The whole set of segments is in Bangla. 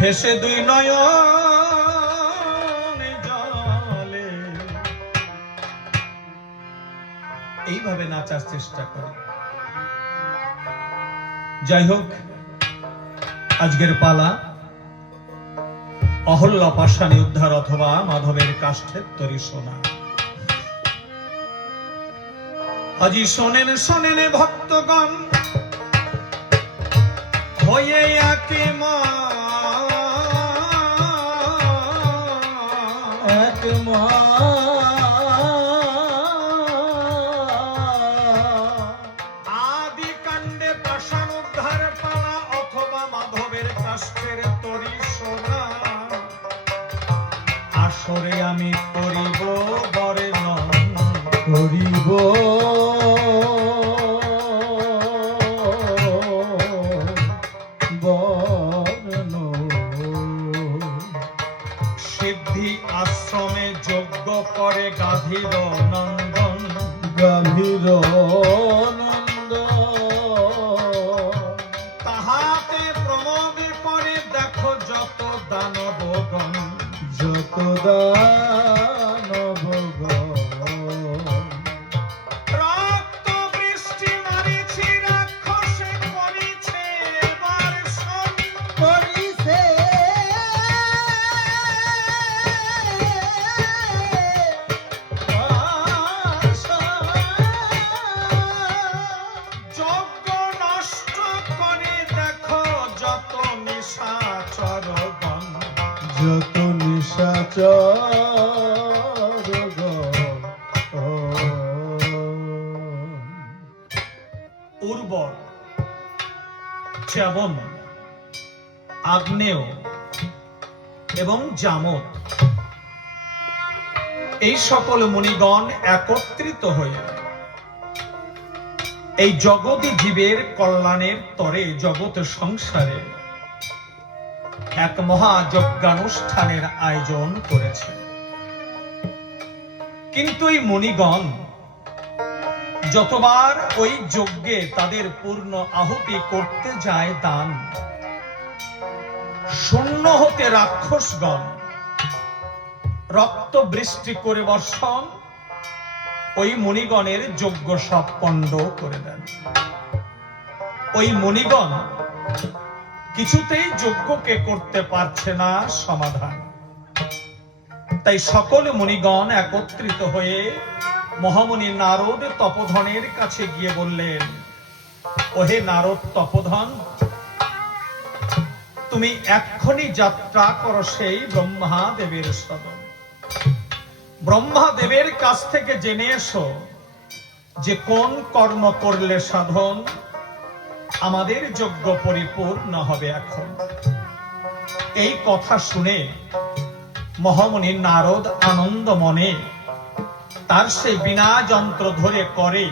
ভেসে দুই নয়ন জলে, এইভাবে নাচার চেষ্টা করে। যাই হোক, আজকের পালা অহল্যা পাষাণী উদ্ধার অথবা মাধবের কাষ্ঠের তরি সোনা। আজি শোনেন শোনেন ভক্তগণ, হয়ে একে মা আদি কাণ্ডে পাষাণ উদ্ধার পালা অথবা মাধবের কাষ্ঠের তরি সোনা। আসরে আমি করিব বর্ণন, করিব সিদ্ধি আশ্রমে যজ্ঞ করে গাভীর নন্দন, গাভীর নন্দ তাহাতে প্রমোদ করে দেখো যত দানবগণ, যত দানবগণ। রক্ত বৃষ্টি মারিছি রাক্ষসে করিছে বর্ষণ, করিছে যজ্ঞ নষ্ট করে দেখো যত নিশাচরগণ, যত নিশাচর উর্বর, চ্যবন, আগ্নেয় এবং জামদ, এই সকল মুনিগণ একত্রিত হয়ে এই জগৎ জীবের কল্যাণের তরে জগৎ সংসারে এক মহাযজ্ঞানুষ্ঠানের আয়োজন করেছে। কিন্তু এই মুনিগণ যতবার ওই যজ্ঞে তাদের পূর্ণ আহুতি করতে যায় দান, শূন্য হতে রাক্ষসগণ রক্ত বৃষ্টি করে বর্ষণ ওই মুনিগণের যজ্ঞ সব পণ্ড করে দেন। ওই মুনিগণ কিছুতেই যজ্ঞকে করতে পারছে না সমাধান। তাই সকল মুনিগণ একত্রিত হয়ে মহামুনি নারদ তপোধনের কাছে গিয়ে বললেন, ওহে নারদ তপোধন, তুমি এক্ষুনি যাত্রা করো সেই ব্রহ্মাদেবের সদন। ব্রহ্মাদেবের কাছ থেকে জেনে এসো যে কোন কর্ম করলে সাধন আমাদের যজ্ঞ পরিপূর্ণ হবে এখন। এই কথা শুনে মহামুনি নারদ আনন্দ মনে তার সেই বীণা যন্ত্র ধরে করে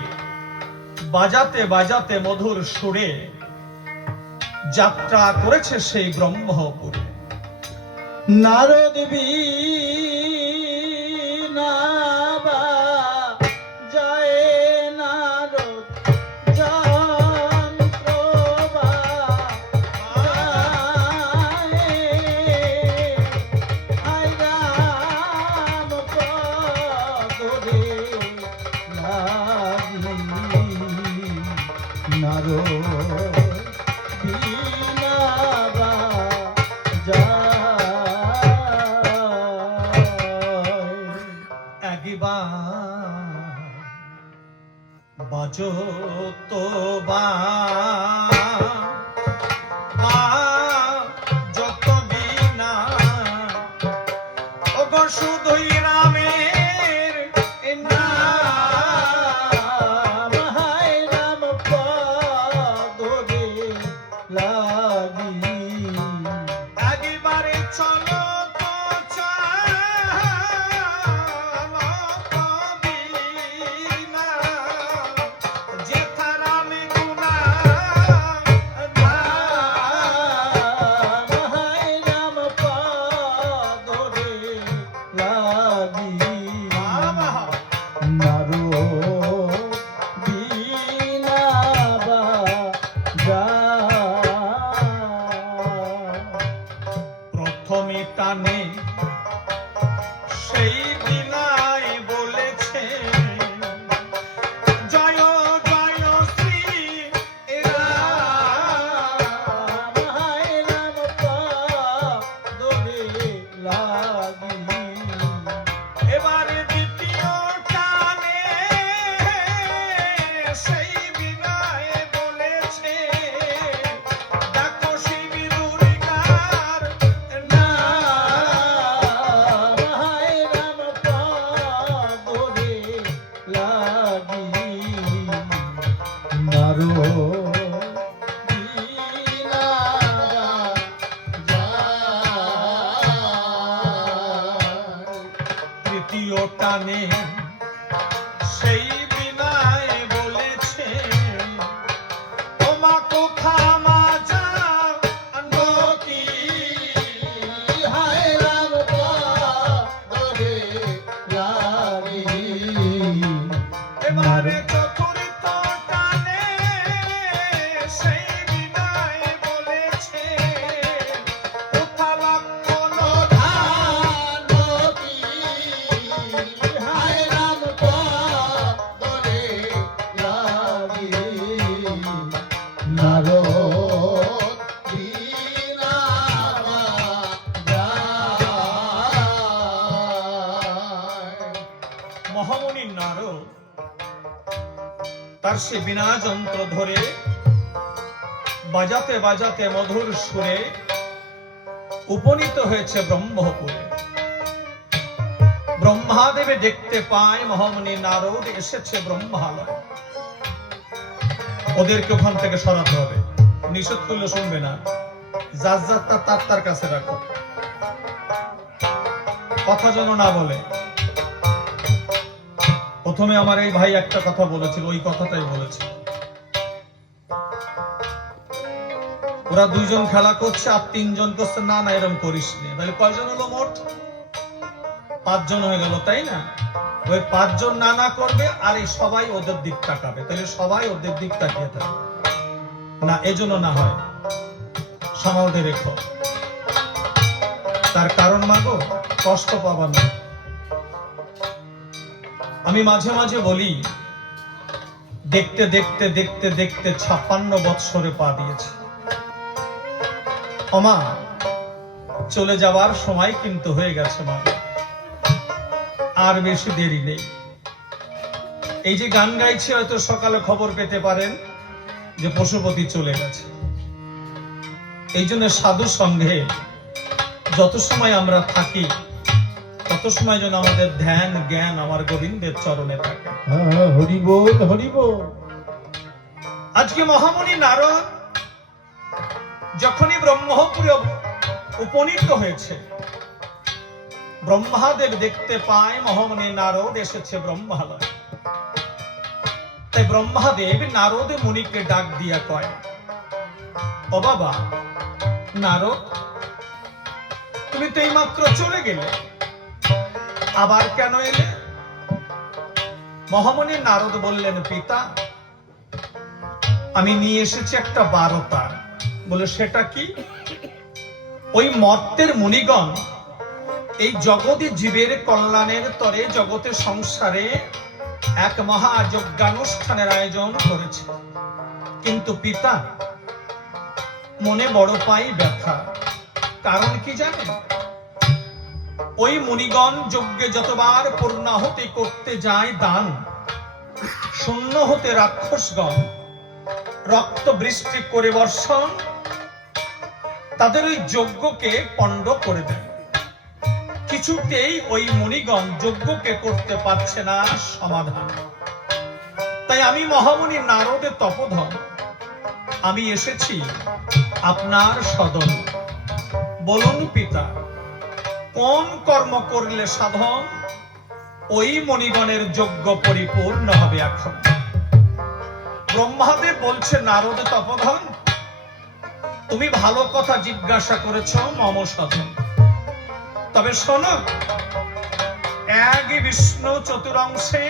বাজাতে বাজাতে মধুর সুরে যাত্রা করেছে সেই ব্রহ্মপুরে। নারদ বীণা বাজায়, নারদ যন্ত্র বাজায়, হায় রাম পদরে লাগি নারদ বীণা বাজো তো যত বিনা ওগো শুধুই রামের নাম, হায় রাম পদরে লাগি একবারে চলো টানে সেই বিনায় বলেছে জয় জয় শ্রী রাম। হায় রাম পাদরে লাগি। এবারে দ্বিতীয় টানে সেই বিনায় বলেছে দেখো শিব দুর্গার নাম। হায় রাম পাদরে লাগি। নারো তৃতীয় টানে সেই বিনায় বলেছে ওমা কোথা মাজা নকি। হায় রাম পাদরে লাগি। এবারে চতুর্থ টানে সেই বিনায় বলেছে কোথা লক্ষণ ধান। হায় রাম পাদরে লাগি। নারো মহামণি নারদ তার সে বিনা যন্ত্র ধরে বাজাতে বাজাতে মধুর সুরে উপনীত হয়েছে ব্রহ্মপুরে। ব্রহ্মাদেবে দেখতে পায় মহামণি নারদ এসেছে ব্রহ্মালয়। ওদেরকে ওখান থেকে সরাতে হবে, নিষেধ করলে শুনবে না। যার যার তার তার কাছে রাখো, কথা যেন না বলে। প্রথমে আমার এই ভাই একটা কথা বলেছিল, ওই কথাটাই বলেছে। ওরা দুইজন খেলা করছে আর তিনজন করছে না না এরকম করিস নি। তাহলে কয়জন হলো মোট? 5 জন হয়ে গেল, তাই না? ওই 5 জন না না করবে আর এই সবাই ওদের দিক তাকাবে, তাহলে সবাই ওদের দিক তাকিয়ে থাকবে না। এজন্য না হয়, সামালতে রেখো। তার কারণ মাগো কষ্ট পাবা না। আমি মাঝে মাঝে বলি দেখতে দেখতে দেখতে দেখতে 56 বৎসরে পা দিয়েছে। মা চলে যাবার সময় কিন্তু হয়ে গেছে মা, আর বেশি দেরি নেই। এই যে গান গাইছি হয়তো সকালে খবর পেতে পারেন যে পশুপতি চলে গেছে। এই জন্য সাধু সঙ্গে যত সময় আমরা থাকি তত সময় যেন আমাদের ধ্যান জ্ঞান আমার গোবিন্দের চরণে থাকে। হরি বল হরি বল। আজকে মহামণি নারদ যখনই ব্রহ্মপুরে উপনীত হয়েছে, ব্রহ্মাদেব দেখতে পায় মহামণি নারদ এসেছে ব্রহ্মালয়। তাই ব্রহ্মাদেব নারদ মুনিকে ডাক দিয়া কয়, ও বাবা নারদ, তুমি তো এই মাত্র চলে গেলে, আবার কেন এলে? মহামণি নারদ বললেন, পিতা আমি নিয়ে এসেছি একটা বারতা। বলে সেটা কি? ওই মর্তের মুনিগণ এই জগতে জীবের কল্যাণের তরে জগতের সংসারে এক মহাযজ্ঞানুষ্ঠানের আয়োজন করেছে, কিন্তু পিতা মনে বড় পাই ব্যথা। কারণ কি জানেন? ওই মুনিগণ যজ্ঞে যতবার পূর্ণাহুতি করতে যায় দান, শূন্য হতে রাক্ষসগণ রক্ত বৃষ্টি করে বর্ষণ, তাদের ওই যজ্ঞকে পণ্ড করে দেয়। কিছুতেই ওই মুনিগণ যজ্ঞকে করতে পারছে না সমাধান। তাই আমি মহামণি নারদের তপোধন, আমি এসেছি আপনার সদন। বলুন পিতা, কোন কর্ম করলে সাধন ওই মণিগণের যজ্ঞ পরিপূর্ণ হবে? এখন ব্রহ্মাদেব বলছে, নারদ তপোধন, তুমি ভালো কথা জিজ্ঞাসা করেছ মম সাধন। তবে শোনো, এক বিষ্ণু চতুরংশে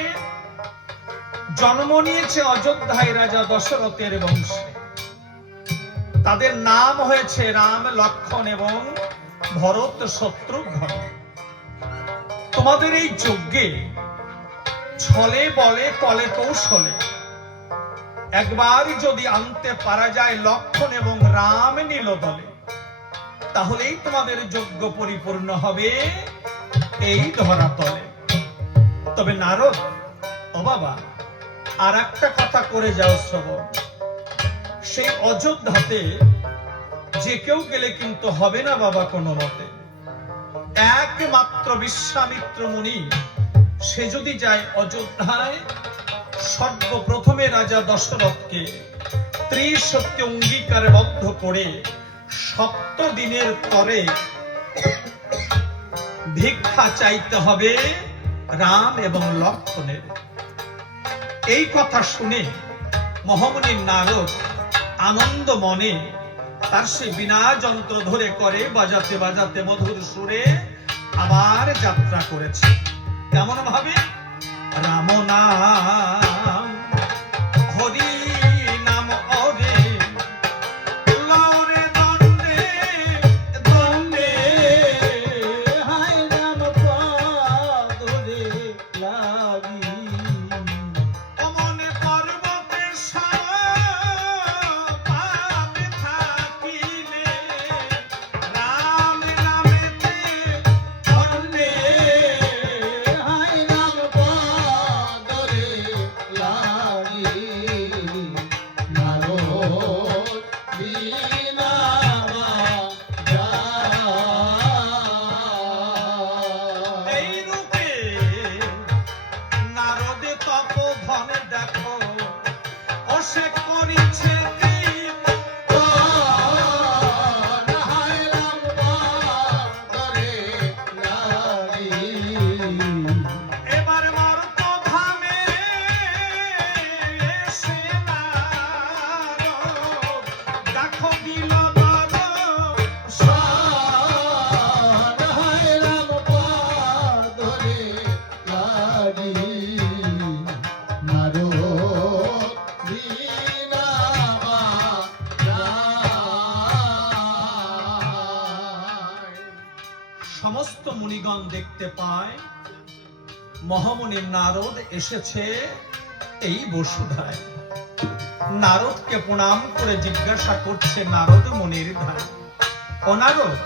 জন্ম নিয়েছে অযোধ্যায় রাজা দশরথের বংশে। তাদের নাম হয়েছে রাম, লক্ষ্মণ এবং ভরত শত্রুঘ্ন। তোমাদের এই যজ্ঞে ছলে বলে কলে কৌশলে একবার যদি আনতে পারা যায় লক্ষণ এবং রাম নীল দলে, তাহলেই তোমাদের যজ্ঞ পরিপূর্ণ হবে এই ধরাতলে। তবে নারদ, ও বাবা, আর একটা কথা করে যাও শ্রবণ। সেই অযোধ্যাতে যে কেউ গেলে কিন্তু হবে না বাবা কোনো মতে। একমাত্র বিশ্বামিত্র মুনি সে যদি যায় অযোধ্যায়, সর্বপ্রথমে রাজা দশরথকে ত্রিসত্য অঙ্গীকারে বদ্ধ করে 7 দিনের তরে ভিক্ষা চাইতে হবে রাম এবং লক্ষণের। এই কথা শুনে মহামুনি নারদ আনন্দ মনে তার সে বিনা যন্ত্র ধরে করে বাজাতে বাজাতে মধুর সুরে আবার যাত্রা করেছে। কেমন ভাবে? রাম নাম হরি নাম ওরে লরে দণ্ডে দণ্ডে হায় রাম পাদরে লাগি অমনে পর্বতে পাপে থাকিলে রাম নামেতে দণ্ডে হায় রাম পাদরে লাগি নারদ বিনা যায় এই রূপে নারদে তপোবনে দেখো ও সে করিছে হায় রাম পাদরে লাগি এবার মর্ত ধামে এসে নারদ দেখো দিল হায় রাম পাদরে লাগি নারদ বিনা যায় সমস্ত মুনিগণ দেখতে পায় মহামুনি নারদ এসেছে এই বসুধায়। নারদকে প্রণাম করে জিজ্ঞাসা করছে নারদ মুনির ধায়, ও নারদ,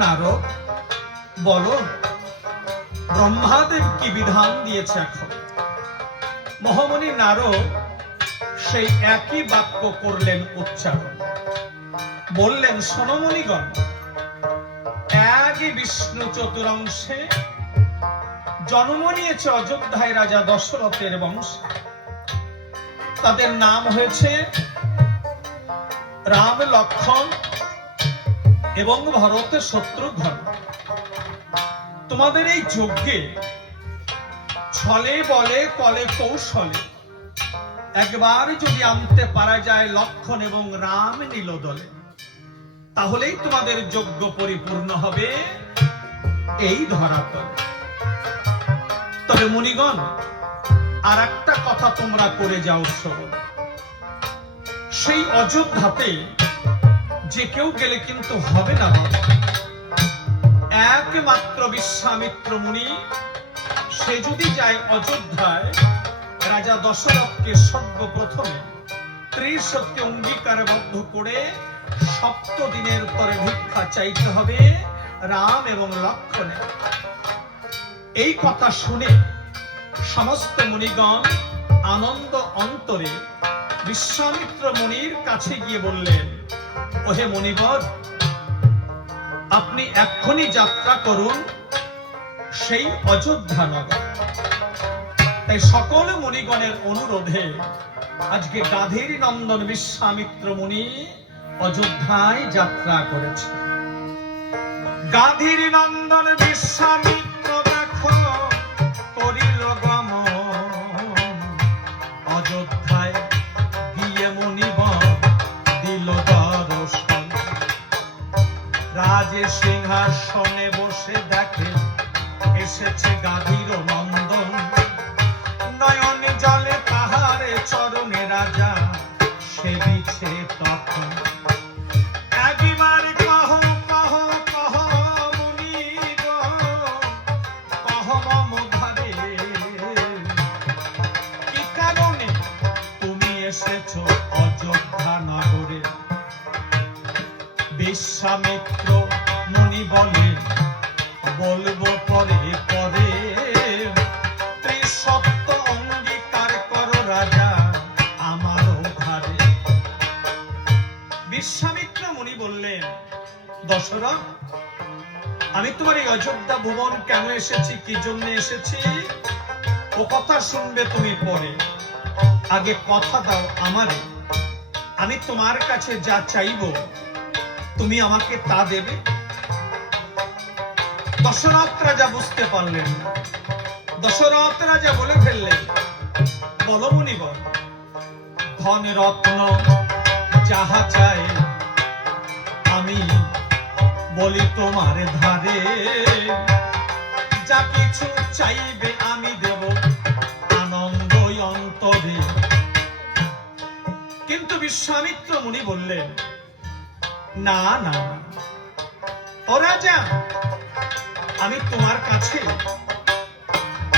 নারদ বলো ব্রহ্মাদেব কি বিধান দিয়েছে এখন? মহামুনি নারদ সেই একই বাক্য করলেন উচ্চারণ, বললেন শোনো মুনিগণ, একই বিষ্ণু চতুরংশে জন্ম নিয়েছে অযোধ্যায় রাজা দশরথের বংশ। তাদের নাম হয়েছে রাম লক্ষণ এবং ভরত শত্রুঘ্ন। তোমাদের এই যজ্ঞে ছলে বলে কলে কৌশলে একবার যদি আনতে পারা যায় লক্ষণ এবং রাম নীল দলে, তাহলেই তোমাদের যজ্ঞ পরিপূর্ণ হবে এই ধরাতলে। তবে মুনিগণ, আর একটা কথা তোমরা করে যাও শ্রবণ। সেই অযোধ্যাতে যে কেউ গেলে কিন্তু হবে না বাবা। একমাত্র বিশ্বামিত্র মুনি সে যদি যায় অযোধ্যায়, রাজা দশরথকে সর্বপ্রথমে ত্রিসত্য অঙ্গীকারে বদ্ধ করে 7 দিনের পরে ভিক্ষা চাইতে হবে রাম এবং লক্ষণের। এই কথা শুনে সমস্ত মুনিগণ আনন্দ অন্তরে বিশ্বামিত্র মুনির কাছে গিয়ে বললেন, ওহে মুনিবর, আপনি এক্ষুনি যাত্রা করুন সেই অযোধ্যা নগর। তাই সকল মুনিগণের অনুরোধে আজকে গাধীর নন্দন বিশ্বামিত্র মুনি অযোধ্যায় যাত্রা করেছে। গাধীর নন্দন বিশ্বামিত্র দেখো করিল গমন, অযোধ্যায় গিয়ে মুনিবর দিল দর্শন। রাজে সিংহাসনে বসে দেখে এসেছে গাধীর নন্দন, নয়ন জলে পাহাড়ে চরণে রাজা সেবিছে তখন। একবার কহ কহ কহ বিশ্বামিত্র মুনি বলে বলবো পরে পরে, তুই সত্য অঙ্গীকার করো রাজা আমারও ধারে। বিশ্বামিত্র মুনি বললেন, দশরথ, আমি তোমার এই অযোধ্যা ভুবন কেন এসেছি, কি জন্য এসেছি, ও কথা শুনবে তুমি পরে। আগে কথা দাও আমারে, আমি তোমার কাছে যা চাইব তুমি আমাকে তা দেবে। দশরথ রাজা বুঝতে পারলেন না। দশরথ রাজা বলে ফেললেন, বলো মুনিবর, ধন রত্ন যাহা চাই আমি বলি তোমার ধারে, যা কিছু চাইবে আমি দেব আনন্দ অন্তরে। কিন্তু বিশ্বামিত্র মুনি বললেন, না না ও রাজা, আমি তোমার কাছে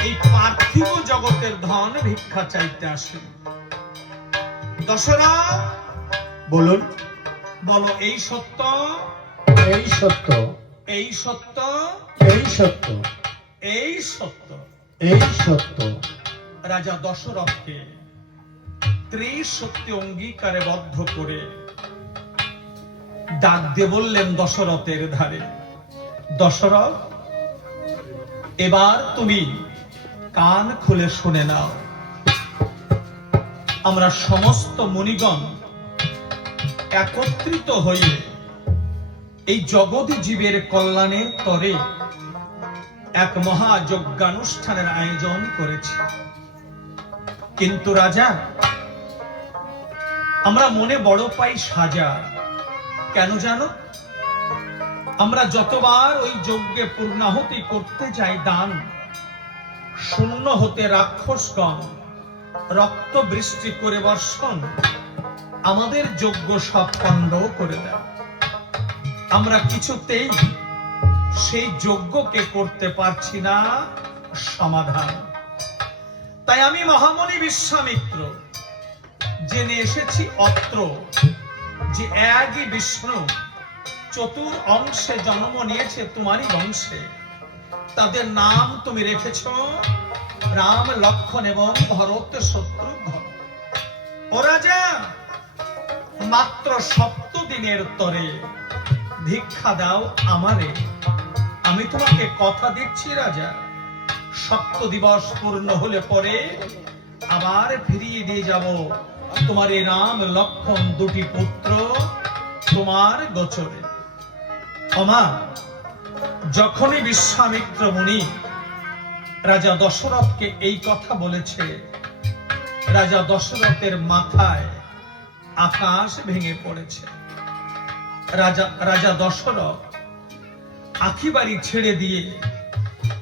এই পার্থিব জগতের ধন ভিক্ষা চাইতে আসি। দশরথ বলুন। বলো, এই সত্য, এই সত্য, এই সত্য, এই সত্য, এই সত্য। এই সত্য। রাজা দশরথকে ত্রিসত্য অঙ্গীকারে বদ্ধ করে ডাক দিয়ে বললেন দশরথের ধারে, দশরথ, এবার তুমি কান খুলে শুনে নাও। আমরা সমস্ত মুনিগণ একত্রিত হয়ে এই জগৎ জীবের কল্যাণের তরে এক মহাযজ্ঞানুষ্ঠানের আয়োজন করেছি। কিন্তু রাজা, আমরা মনে বড় পাই সাজা। কেন জানো? আমরা যতবার ওই যজ্ঞে পূর্ণাহুতি করতে যাই দান, শূন্য হতে রাক্ষসগণ রক্ত বৃষ্টি করে বর্ষণ আমাদের যজ্ঞ সব পণ্ড করে দেয়। আমরা কিছুতেই সেই যজ্ঞকে করতে পারছি না সমাধান। তাই আমি মহামুনি বিশ্বামিত্র জেনে এসেছি অত্র যে একই বিষ্ণু চতুর অংশে জন্ম নিয়েছে তোমারই বংশে। তাদের নাম তুমি রেখেছ রাম, লক্ষ্মণ এবং ভরত শত্রুঘ্ন। ও রাজা, মাত্র 7 দিনের তরে ভিক্ষা দাও আমারে। আমি তোমাকে কথা দিচ্ছি রাজা, 7 দিবস পূর্ণ হলে পরে আবার ফিরিয়ে দিয়ে যাব তোমার এই রাম লক্ষ্মণ 2টি পুত্র তোমার গোচরে। ওমা, যখনই বিশ্বামিত্র মুনি রাজা দশরথকে এই কথা বলেছে, রাজা দশরথের মাথায় আকাশ ভেঙে পড়েছে। রাজা দশরথ আখিবাড়ি ছেড়ে দিয়ে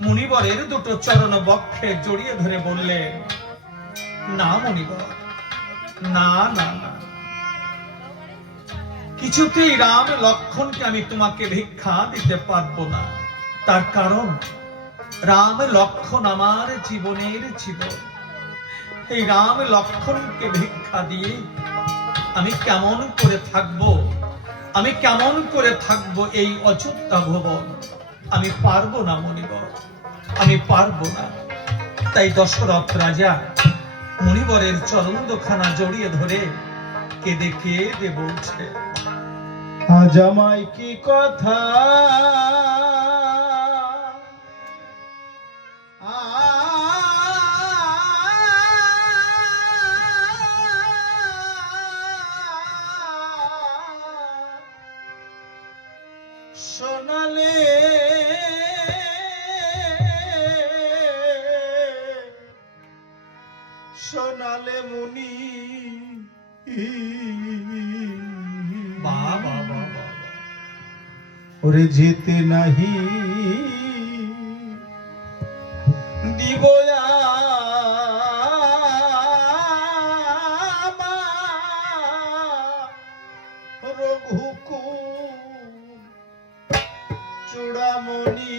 মুনিবরের 2টো চরণ বক্ষে জড়িয়ে ধরে বললেন, না মুনিবর, না না না, কিছুতেই রাম লক্ষ্মণকে আমি তোমাকে ভিক্ষা দিতে পারবো না। তার কারণ রাম লক্ষ্মণ আমার জীবনের জীবন। এই রাম লক্ষ্মণকে ভিক্ষা দিয়ে আমি কেমন করে থাকবো, আমি কেমন করে থাকবো এই অযোধ্যা ভুবন? আমি পারবো না মুনিবর, আমি পারবো না। তাই দশরথ রাজা মুনিবরের চরণ দুখানা জড়িয়ে ধরে কেঁদে কেঁদে বলছে, জামাই কি কথা শোনালে, শোনালে মুনি। বাবা বাবা, ওরে যেতে নাহি দিব রঘুকুল চূড়ামণি।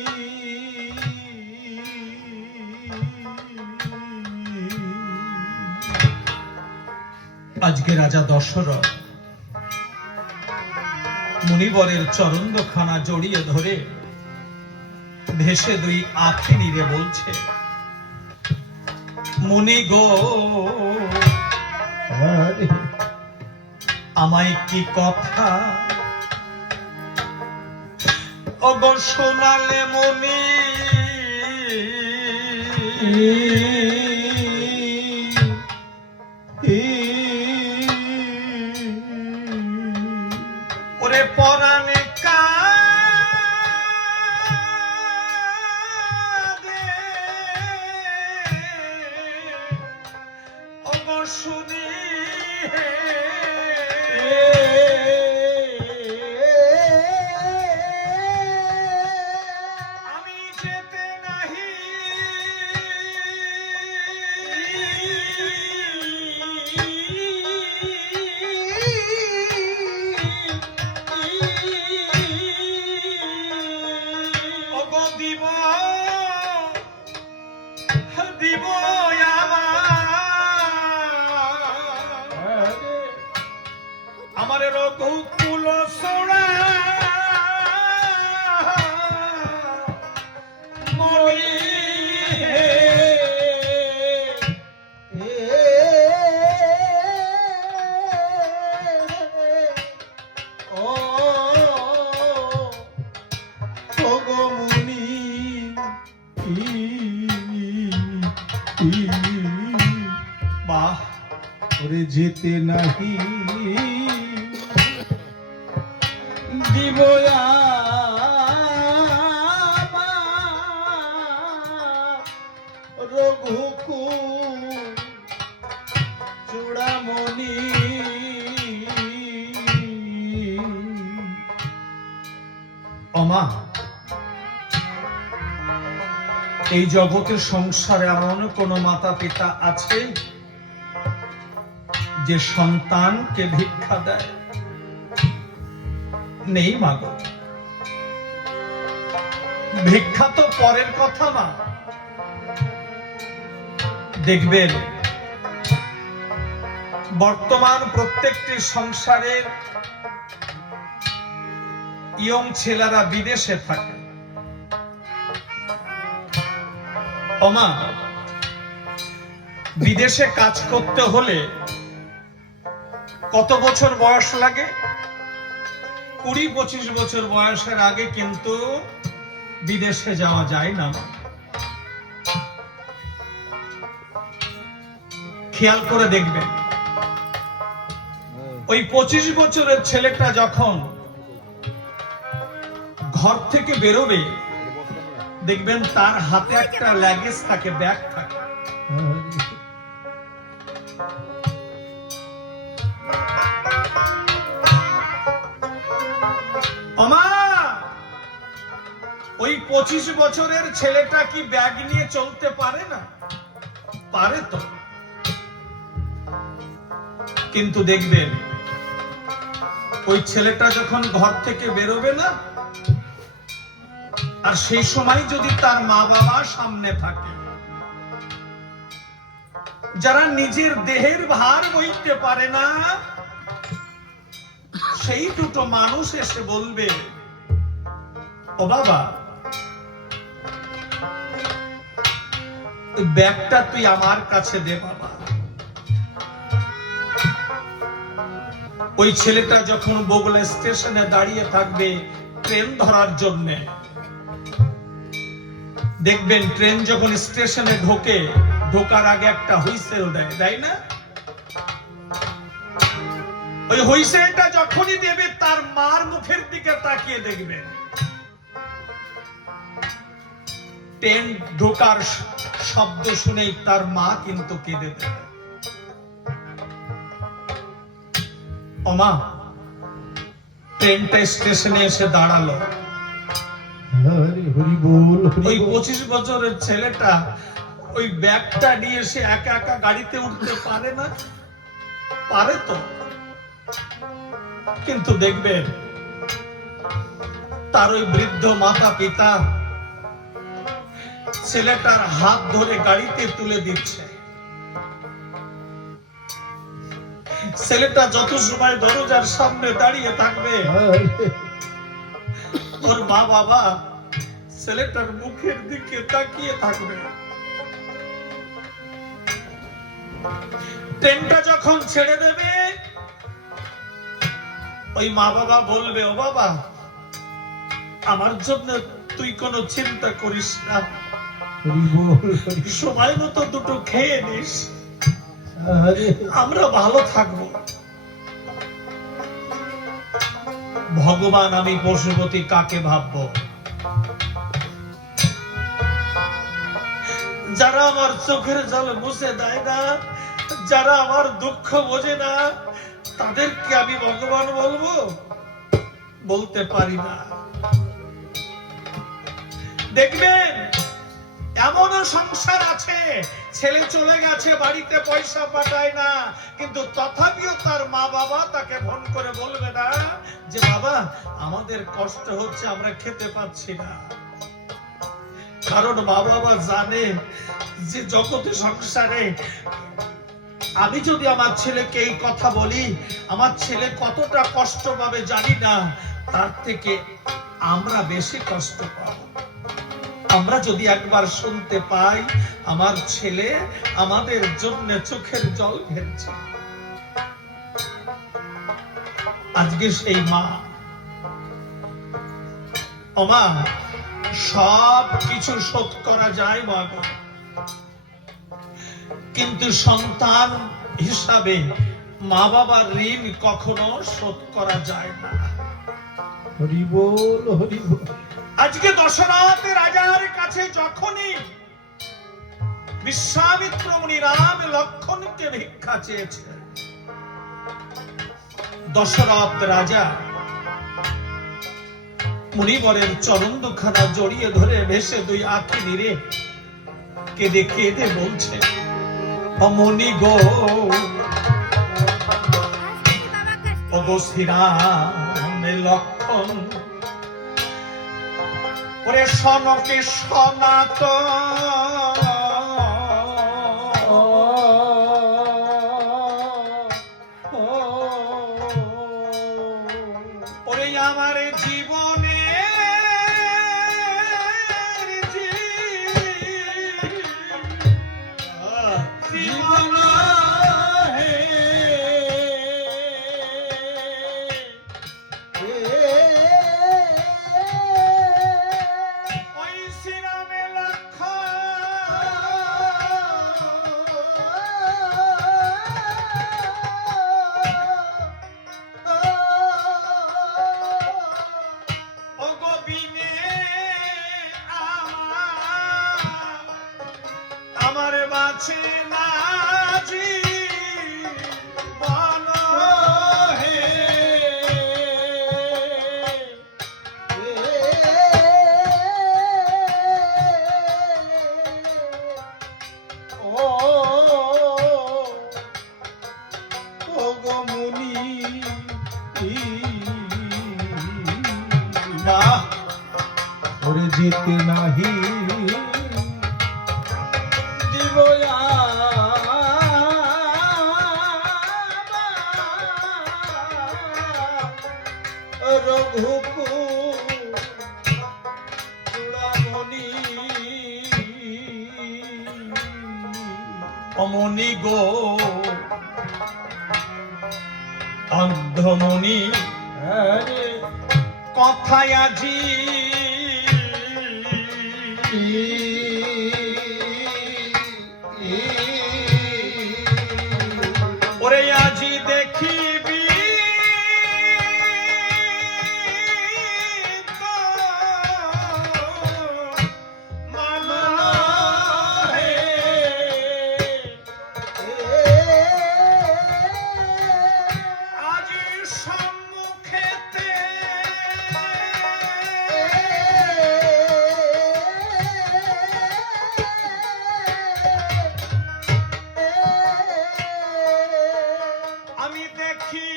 আজকে রাজা দশরথ মুনিবরের চরণখানা জড়িয়ে ধরে ভেসে দুই আঁখি নিরে বলছে, মুনি গো আরে আমায় কি কথা ওগো শোনালে মুনি, ওরে পরাণে কাঁদে ওগো শুনি আমি যেতে নাহি ওগো দিব দিব আমার রঘুকুল সোড়া মরি বাহ, ওরে যেতে নাহি দিব রঘুকুল চূড়ামণি। অমা, এই জগতের সংসারে এমন কোন মাতা পিতা আছে যে সন্তানকে ভিক্ষা দেয়? নেই মাগো। ভিক্ষা তো পরের কথা না। দেখবেন বর্তমান প্রত্যেকটি সংসারের ইয়ং ছেলেরা বিদেশে থাকে। ওমা, বিদেশে কাজ করতে হলে কত বছর বয়স লাগে? 20-25 বছর বয়সের আগে কিন্তু বিদেশে যাওয়া যায় না। খেয়াল করে দেখবেন, ওই 25 বছরের ছেলেটা যখন ঘর থেকে বেরোবে, দেখবেন তার হাতে একটা লাগেজ থাকে, ব্যাগ থাকে। ওমা, ওই 25 বছরের ছেলেটা কি ব্যাগ নিয়ে চলতে পারে না? পারে তো। কিন্তু দেখবেন ওই ছেলেটা যখন ঘর থেকে বেরোবে না, আর সেই সময় যদি তার মা বাবা সামনে থাকে, যারা নিজের দেহের ভার বইতে পারে না, সেই দুটো মানুষ এসে বলবে, ও বাবা, ব্যাগটা তুই আমার কাছে দে বাবা। ওই ছেলেটা যখন বগুড়া স্টেশনে দাঁড়িয়ে থাকবে ট্রেন ধরার জন্য, দেখবেন ট্রেন যখন স্টেশনে ঢোকে, ঢোকার আগে একটা হুইসেল দেয়, তাই না? ওই হুইসেলটা যখনই দেবে, তার মার মুখের দিকে তাকিয়ে দেখবেন, ট্রেন ঢোকার শব্দ শুনেই তার মা কিন্তু কেঁদে দেবে। ওমা, ট্রেনটা স্টেশনে এসে দাঁড়ালো। ওই 25 বছরের ছেলেটা ওই ব্যাগটা নিয়ে সে একা একা গাড়িতে উঠতে পারে না? পারে তো। কিন্তু দেখবেন তার ওই বৃদ্ধ মাতা পিতা ছেলেটার হাত ধরে গাড়িতে তুলে দিচ্ছে। ছেলেটা যত সময় দরজার সামনে দাঁড়িয়ে থাকবে ওর মা বাবা ছেলেটার মুখের দিকে তাকিয়ে থাকবে। ট্রেনটা যখন ছেড়ে দেবে ওই মা বাবা বলবে, ও বাবা আমার জন্য তুই কোনো চিন্তা করিস না, সময় মতো দুটো খেয়ে নিস, আমরা ভালো থাকবো। ভগবান আমি পশুপতি কাকে ভাববো? যারা আমার চোখের জল মুছে দেয় না, যারা আমার দুঃখ বোঝে না, তাদেরকে আমি ভগবান বলবো? বলতে পারি না। দেখবেন এমনও সংসার আছে, ছেলে চলে গেছে, বাড়িতে পয়সা পাঠায় না, কিন্তু তথাপিও তার মা বাবা তাকে ফোন করে বলবে না যে বাবা আমাদের কষ্ট হচ্ছে, আমরা খেতে পাচ্ছি না। কারণ মা বাবা জানে যে জগতে সংসারে আমি যদি আমার ছেলেকে এই কথা বলি, আমার ছেলে কতটা কষ্ট পাবে জানি না, তার থেকে আমরা বেশি কষ্ট পাব। আমরা যদি একবার শুনতে পাই আমার ছেলে আমাদের জন্য চোখের জল ফেলছে। আজকে সেই মা, ও মা, সব কিছু শোধ করা যায় মা, কিন্তু সন্তান হিসাবে মা বাবার ঋণ কখনো শোধ করা যায় না। হরি বল, হরি বল। আজকে দশরথ রাজার কাছে যখনই বিশ্বামিত্র মুনি রাম লক্ষণকে ভিক্ষা চেয়েছে, দশরথ রাজা মুনিবরের চরণ দুখানা জড়িয়ে ধরে ভেসে দুই আঁখি নিরে কেঁদে কেঁদে বলছে, অমনি গো ওগো শ্রীরাম লক্ষণ, ওরে সনকে সনাতন, ওরে আমার জীবনে জীবন হে ওই শ্রীরামে ও গোবিনে আমার বাঁচে না জীবন হে। ও গো মুনি, মা, ওরে যেতে নাহি দিব রঘুকুল চূড়ামণি, অমনি গো অন্ধমণি আরে কথায় আজি ওরে আজি দেখিবি তো মানা হে। আজি সম্মুখেতে আমি দেখি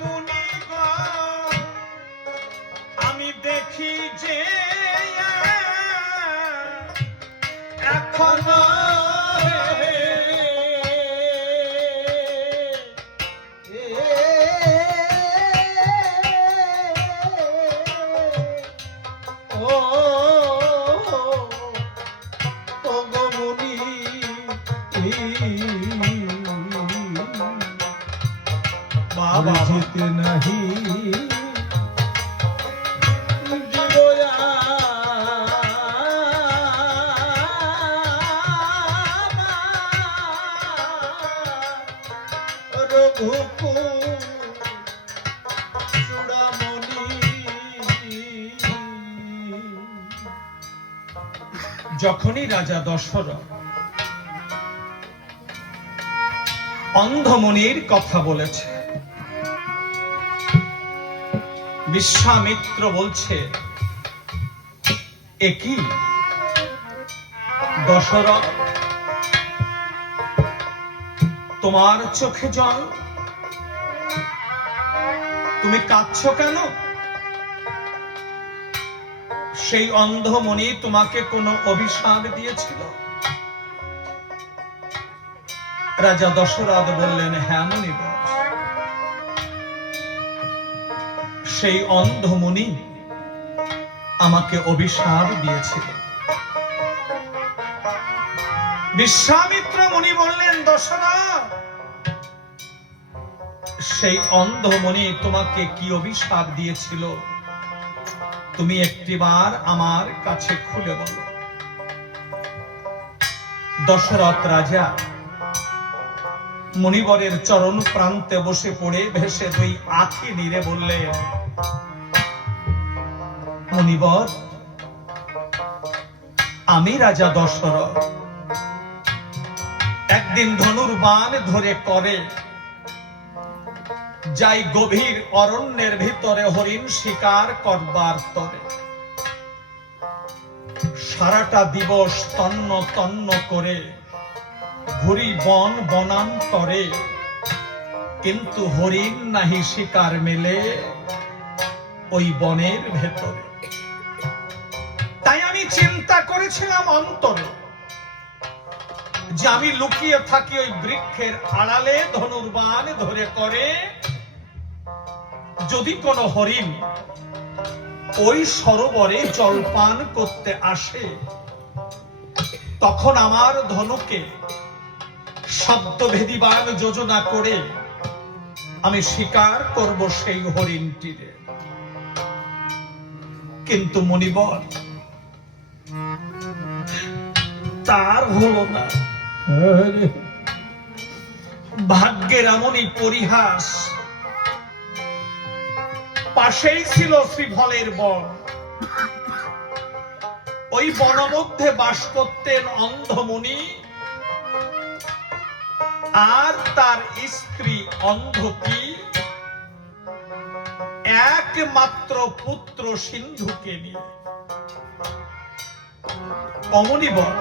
মুনিগণ, আমি দেখি যে এখনো যখনই রাজা দশরথ অন্ধমুনির কথা বলেছে, বিশ্বামিত্র বলছে, এ কি দশরথ, তোমার চোখে জল, তুমি কাঁদছো কেন? সেই অন্ধমুনি তোমাকে কোনো অভিশাপ দিয়েছিল? রাজা দশরথ বললেন, হ্যাঁ মুনিবর, সেই অন্ধমুনি আমাকে অভিশাপ দিয়েছিল। বিশ্বামিত্র মুনি বললেন, দশরথ, সেই অন্ধমুনি তোমাকে কি অভিশাপ দিয়েছিল তুমি একটিবার আমার কাছে খুলে বলো। দশরথ রাজা মুনিবরের চরণ প্রান্তে বসে পড়ে ভেসে দুই আঁখি নিরে বললেন, মুনিবর, আমি রাজা দশরথ একদিন ধনুর বাণ ধরে করে যাই গভীর অরণ্যের ভিতরে হরিণ শিকার করবার তরে। সারাটা দিবস তন্ন তন্ন করে ঘুরি বন বনান্তরে, কিন্তু হরিণ নাহি শিকার মেলে ওই বনের ভেতরে। তাই আমি চিন্তা করেছিলাম অন্তরে যে আমি লুকিয়ে থাকি ওই বৃক্ষের আড়ালে ধনুর্বাণ ধরে করে, যদি কোনো হরিণ ওই সরোবরে জলপান করতে আসে, তখন আমার ধনুকে শব্দভেদীবান যোজনা করে আমি শিকার করব সেই হরিণটিরে। কিন্তু মুনিবর, তার হলো না। ভাগ্যের এমনই পরিহাস, পাশেই ছিল শ্রীফলের বন। ওই বন মধ্যে বাস করতেন অন্ধমুনি আর তার স্ত্রী অন্ধকি, একমাত্র পুত্র সিন্ধুকে নিয়ে। অমনিবর,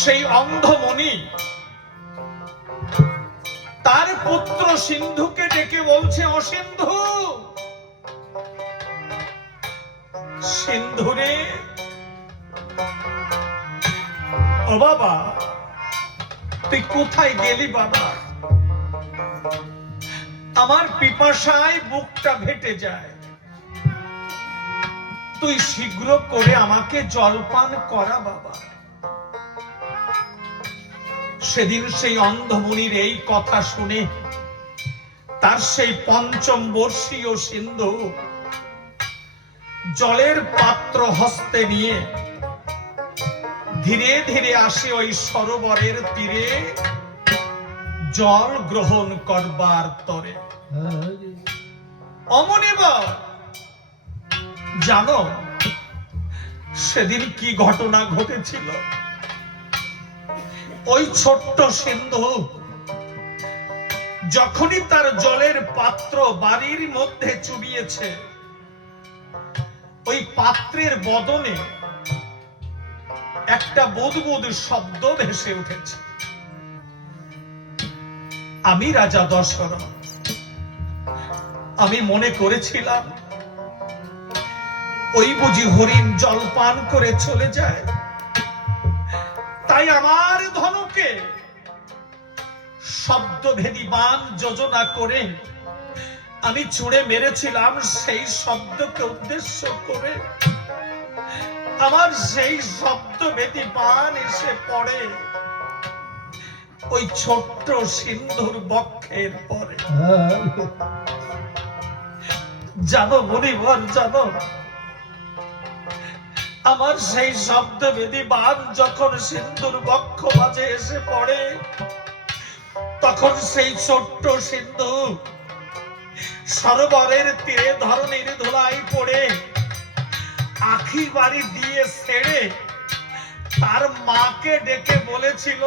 সেই অন্ধমুনি তার পুত্র সিন্ধুকে ডেকে বলছে, অসিন্ধু, সিন্ধুরে, ও বাবা, তুই কোথায় গেলি বাবা? আমার পিপাসায় বুকটা ফেটে যায়, তুই শীঘ্র করে আমাকে জলপান করা বাবা। সেদিন সেই অন্ধমুনির এই কথা শুনে তার সেই পঞ্চম বর্ষীয় সিন্ধু জলের পাত্র হস্তে নিয়ে ধীরে ধীরে আসে ওই সরোবরের তীরে জল গ্রহণ করবার তরে। অমনিবর, জানো সেদিন কি ঘটনা ঘটেছিল? ওই ছোট্ট সিন্ধু যখনই তার জলের পাত্র বাড়ির মধ্যে চুবিয়েছে, ওই পাত্রের বদনে একটা বুদবুদ শব্দ ভেসে উঠেছে। আমি রাজা দশরথ, আমি মনে করেছিলাম ওই বুঝি হরিণ জলপান করে চলে যায়, তাই আমার ধনুকে শব্দভেদী বাণ যোজনা করে আমি ছুঁড়ে মেরেছিলাম সেই শব্দকে উদ্দেশ্য করে। আমার সেই শব্দভেদী বাণ এসে পড়ে ওই ছোট্ট সিন্ধুর বক্ষের পরে। জানো মুনিবর, জানো, আমার সেই শব্দভেদী বাণ যখন সিন্ধুর বক্ষ মাঝে এসে পড়ে, তখন সেই ছোট্ট সিন্ধু সরোবরের তীরে ধরণীর ধুলাই পড়ে আখি বাড়ি দিয়ে ছেড়ে তার মাকে ডেকে বলেছিল,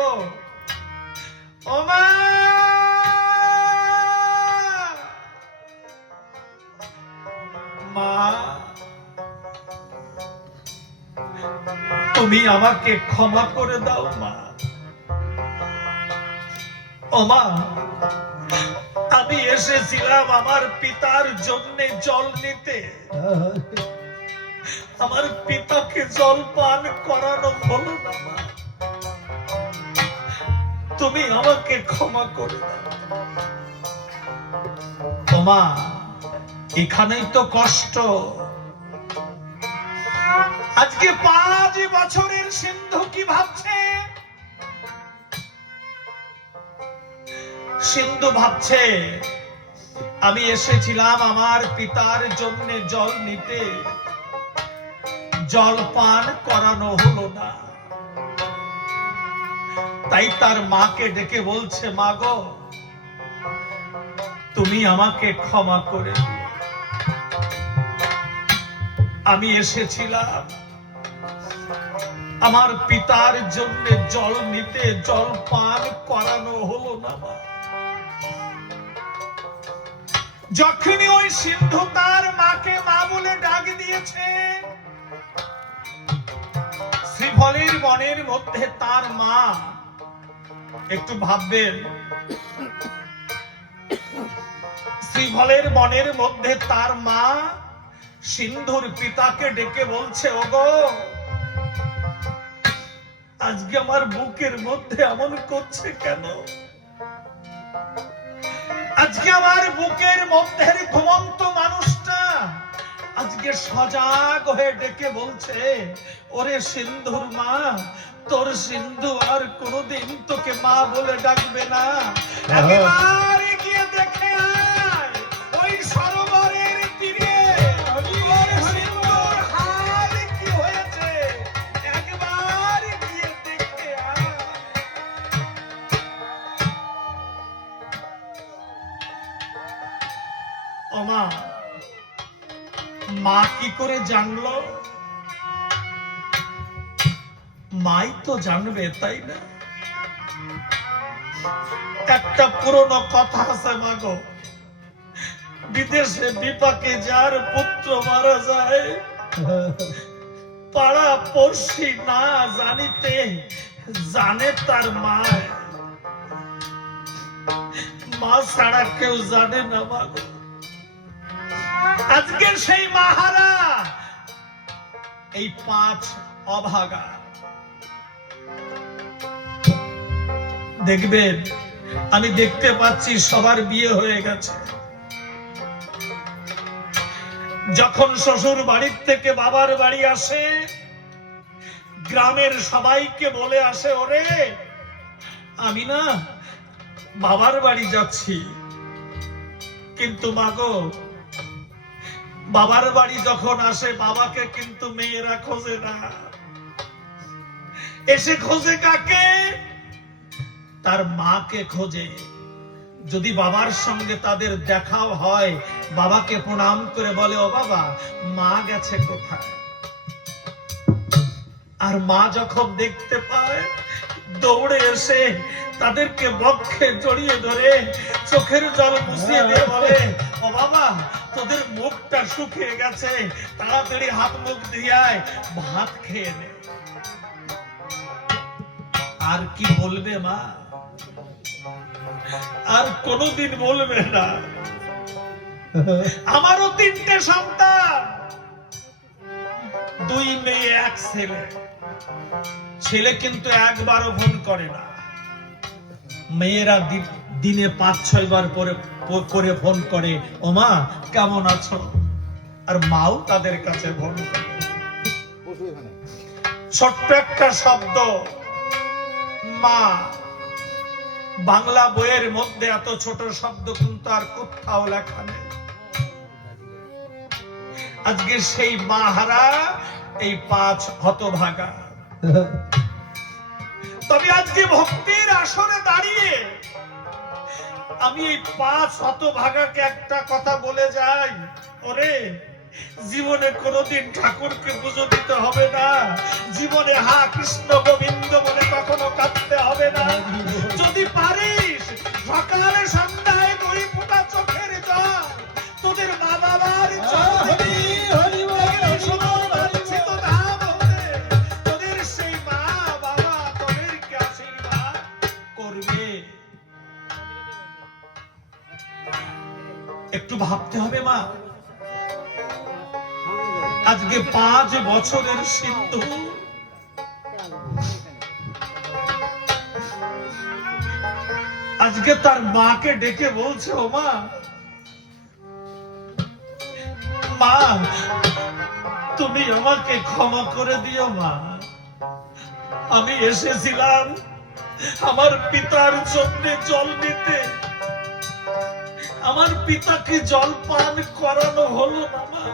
ও মা, মা, তুমি আমাকে ক্ষমা করে দাও মা। ও মা, আমি এসেছিলাম আমার পিতার জন্য জল নিতে, আমার পিতাকে জল পান করানো হলো না মা, তুমি আমাকে ক্ষমা করে দাও। ও মা, এখানেই তো কষ্ট। আজকে 5 বছরের সিন্ধু কি ভাবছে? সিন্ধু ভাবছে আমি এসেছিলাম আমার পিতার জন্য জল নিতে, জল পান করানো হলো না, তাই তার মাকে ডেকে বলছে, মা গো, তুমি আমাকে ক্ষমা করে দিও। আমি এসেছিলাম আমার পিতার জন্য জল নিতে, জল পান করানো হলো না মা। যখনই ওই সিন্ধু তার মাকে মা বলে ডাক দিয়েছে, শ্রীফলের বনের মধ্যে তার মা, একটু ভাববেন, শ্রীফলের বনের মধ্যে তার মা সিন্ধুর পিতাকে ডেকে বলছে, ওগো, আজকে আমার বুকের মধ্যে এমন করছে কেন? আজকে আমার বুকের মধ্যে ঘুমন্ত মানুষটা আজকে সজাগ হয়ে ডেকে বলছে, ওরে সিন্ধুর মা, তোর সিন্ধু আর কোনোদিন তোকে মা বলে ডাকবে না। একবার গিয়ে দেখে আয় ওই সরোবরের তীরে ওর সিন্ধুর হাল কি হয়েছে, একবার গিয়ে দেখে আয়। ও মা, মা কি করে জানলো? মাই তো জানবে, তাই না? একটা পুরনো কথা আছে মা গো, বিদেশে বিপাকে যার পুত্র মারা যায়, পাড়া পড়শি না জানিতে জানে তার মা, মা ছাড়া কেউ জানে না মা গো। আজকে সেই মাহারা এই 5 অভাগা, দেখবেন আমি দেখতে পাচ্ছি সবার বিয়ে হয়ে গেছে। যখন শ্বশুর বাড়ির থেকে বাবার বাড়ি আসে, গ্রামের সবাইকে বলে আসে, ওরে, আমি না বাবার বাড়ি যাচ্ছি। কিন্তু মাগো, বাবার বাড়ি যখন আসে, বাবাকে কিন্তু মেয়েরা খোঁজে না, এসে খোঁজে কাকে? তার মাকে খোঁজে। যদি বাবার সঙ্গে তাদের দেখাও হয়, বাবাকে প্রণাম করে বলে, ও বাবা, মা গেছে কোথায়? আর মা যখন দেখতে পায়, দৌড়ে এসে তাদেরকে বক্ষে জড়িয়ে ধরে চোখের জল মুছিয়ে দিয়ে বলে, ও বাবা, তোদের মুখটা শুকিয়ে গেছে, তাড়াতাড়ি হাত মুখ ধুইয়ায় ভাত খেয়ে নে। আর কি বলবে মা? আর কোনদিন বলবে না। আমারও 3টে সন্তান, 2 মেয়ে 1 ছেলে। ছেলে কিন্তু একবারও ফোন করে না, মেয়েরা দিনে 5-6 বার করে ফোন করে, ও মা কেমন আছো? আর মাও তাদের কাছে ফোন করে। ছোট্ট একটা শব্দ মা, বাংলা বইয়ের মধ্যে এত ছোট শব্দ কিন্তু আর কোথাও লেখা নেই। আজকে সেই মাহারা এই 5 হতভাগা। তবে আজকে ভক্তির আসরে দাঁড়িয়ে আমি এই 5 হতভাগাকে একটা কথা বলে যাই, ওরে, জীবনে কোনোদিন ঠাকুরকে পুজো দিতে হবে না, জীবনে হা কৃষ্ণ গোবিন্দ বলে কখনো কাঁদতে হবে না। যদি পারিস সকালে সন্ধ্যায় 2 ফোঁটা চোখের জল তোদের মা বাবার চরণে দিবি, সমর্পিত ধাম হতে তোদের সেই মা বাবা তোদেরকে আশীর্বাদ করবে। একটু ভাবতে হবে মা, আজকে 5 বছরের সিন্ধু আজকে তার মাকে ডেকে বলছে, ও মা, মা তুমি আমাকে ক্ষমা করে দিও মা, আমি এসেছিলাম আমার পিতার জন্য জল নিতে, আমার পিতাকে জল পান করানো হলো না মা।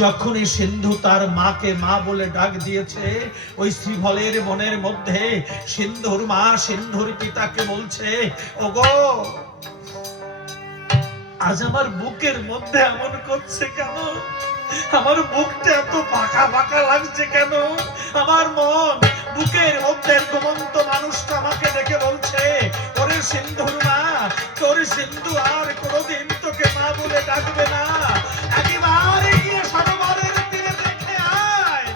যখনই সিন্ধু তার মাকে মা বলে ডাক দিয়েছে, ওই শ্রীফলের মনের মধ্যে সিন্ধুর মা সিন্ধুর পিতাকে বলছে, ওগো আজ আমার বুকের মধ্যে এমন করছে কেন, আমার বুকটা এত ফাঁকা ফাঁকা লাগছে কেন, আমার মন বুকের মধ্যে ঘুমন্ত মানুষটা আমাকে দেখে বলছে, ওরে সিন্ধুর মা, তোর সিন্ধু আর কোনোদিন তোকে মা বলে ডাকবে না, একেবারে গিয়ে সরোবরের তীরে দেখে আয়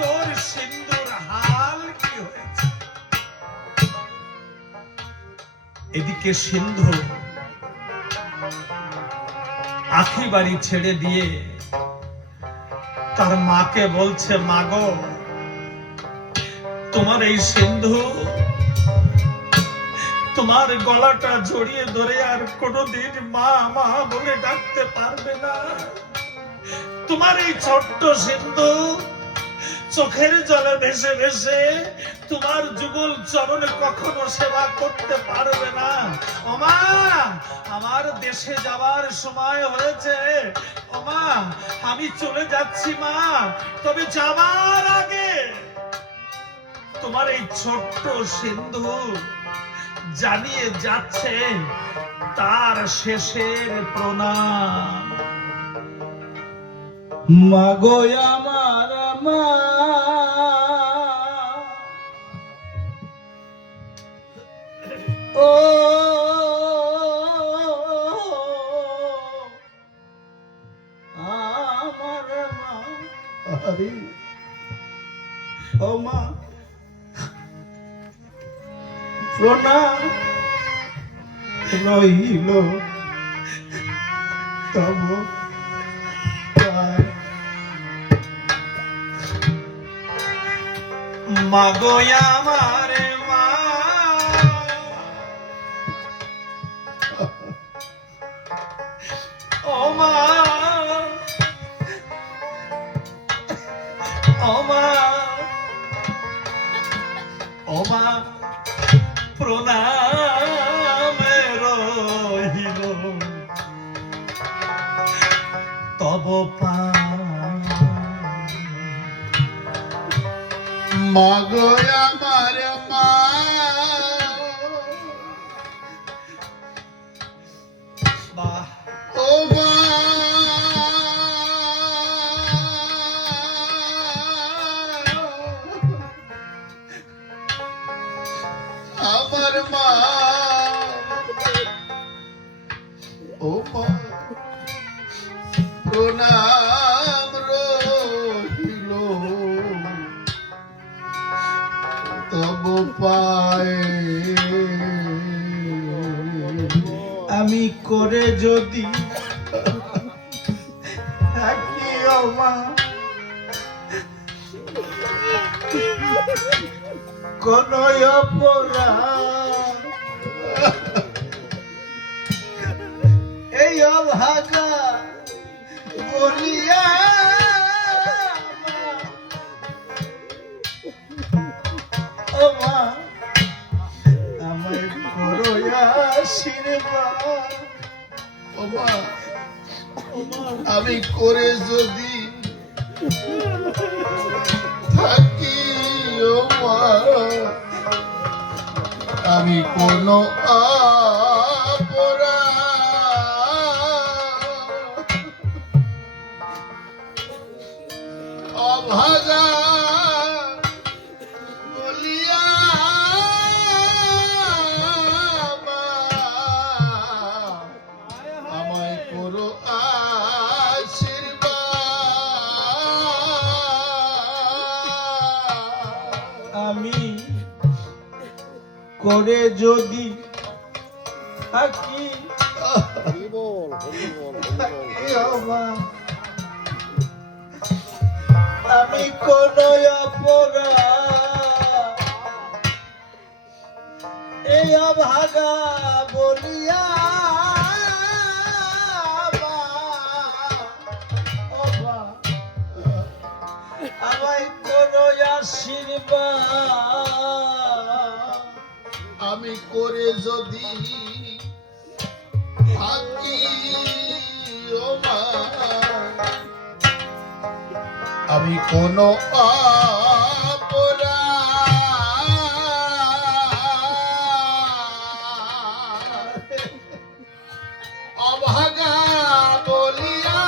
তোর সিন্ধুর হাল কি হয়েছে। এদিকে সিন্ধু আখি বাড়ি ছেড়ে দিয়ে তার মাকে বলছে, মাগো তোমার এই সিন্ধু তোমার গলাটা জড়িয়ে ধরে আর কোনোদিন মা মা বলে ডাকতে পারবে না, তোমার এই ছোট্ট সিন্ধু চোখের জলে ভেসে ভেসে তোমার যুগল চরণে কখনো সেবা করতে পারবে না। ওমা আমার দেশে যাওয়ার সময় হয়েছে, ওমা আমি চলে যাচ্ছি মা, তবে যাবার আগে তোমার এই ছোট্ট সিন্ধু জানিয়ে যাচ্ছে তার শেষের প্রণাম। মাগো আমার মা, ও আমার মা, আরে ও মা, প্রণাম রহিল তব পায়। মাগো আমার মা, ও মা, ও মা, ও মা প্রণাম রহিল তব পায়। মাগো আমার মা, বাহ ও মা, আমার মা, ও মা প্রণাম রহিল তব পায়ে। আমি করে যদি থাকি ও মা, কোন অপরাধ, এই অভাগা বলিয়া ও মা আমায় করো আশীর্বাদ। ও মা, আমি করে যদি থাকি ও মা, আমি কোন অপরাধ করে যদি থাকি আমি কোন অপরাধ এই অভাগা বলিয়া আমায় কোন আশীর্বাদ আমি করে যদি থাকি ও মা, আমি কোন অভাগা বলিয়া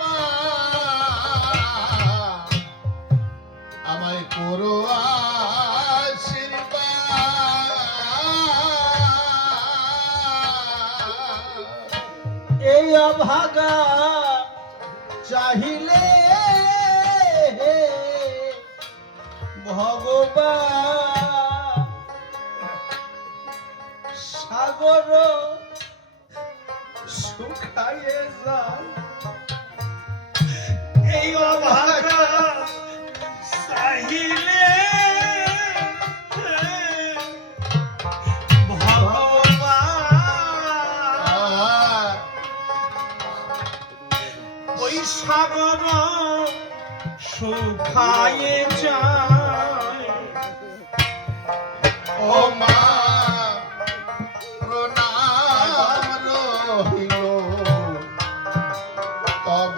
মা, আমায় করো আশীর্বাদ। এই অভাগা চাহিলে ভগবান সাগর শুকাইয়ে যায় এই অভাগা চাহিলে ভগবান ওই সাগর শুকায়ে যায়। ও মা প্রণাম রহিল তব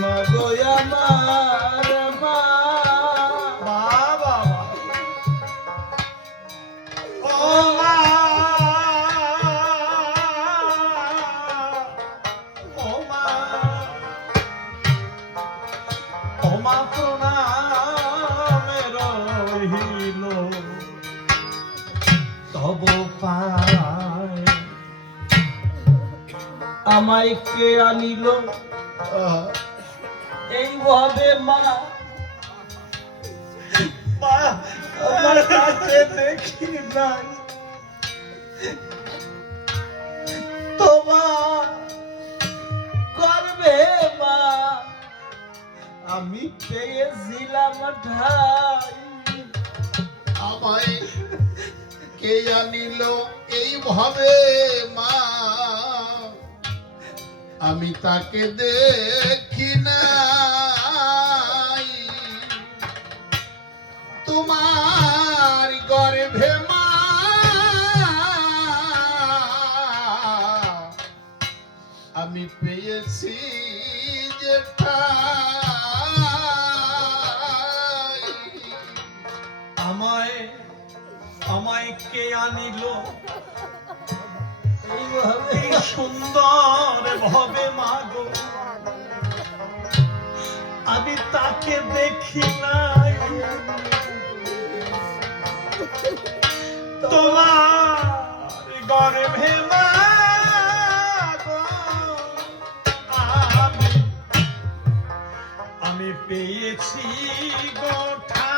মাগো আমার মা বাবা ও মা ও মা ও মা প্রণামে রহিল তব পায়। আমায় কে আনিল এইভাবে মা আমার কাছে দেখি নাই তোমার করবে মা আমি পেয়েছিলাম ঠাই আমায় কে আনিল এইভাবে মা, আমি তাকে দেখি নাই। তোমার গর্ভে মা আমি পেয়েছি যে ঠাই। আমায় আমায় কে আনিল এইভাবে এই সুন্দর ভবে মাগো, আমি তাকে দেখি নাই। তোমার গর্ভে মাগো আমি পেয়েছি গোঠা।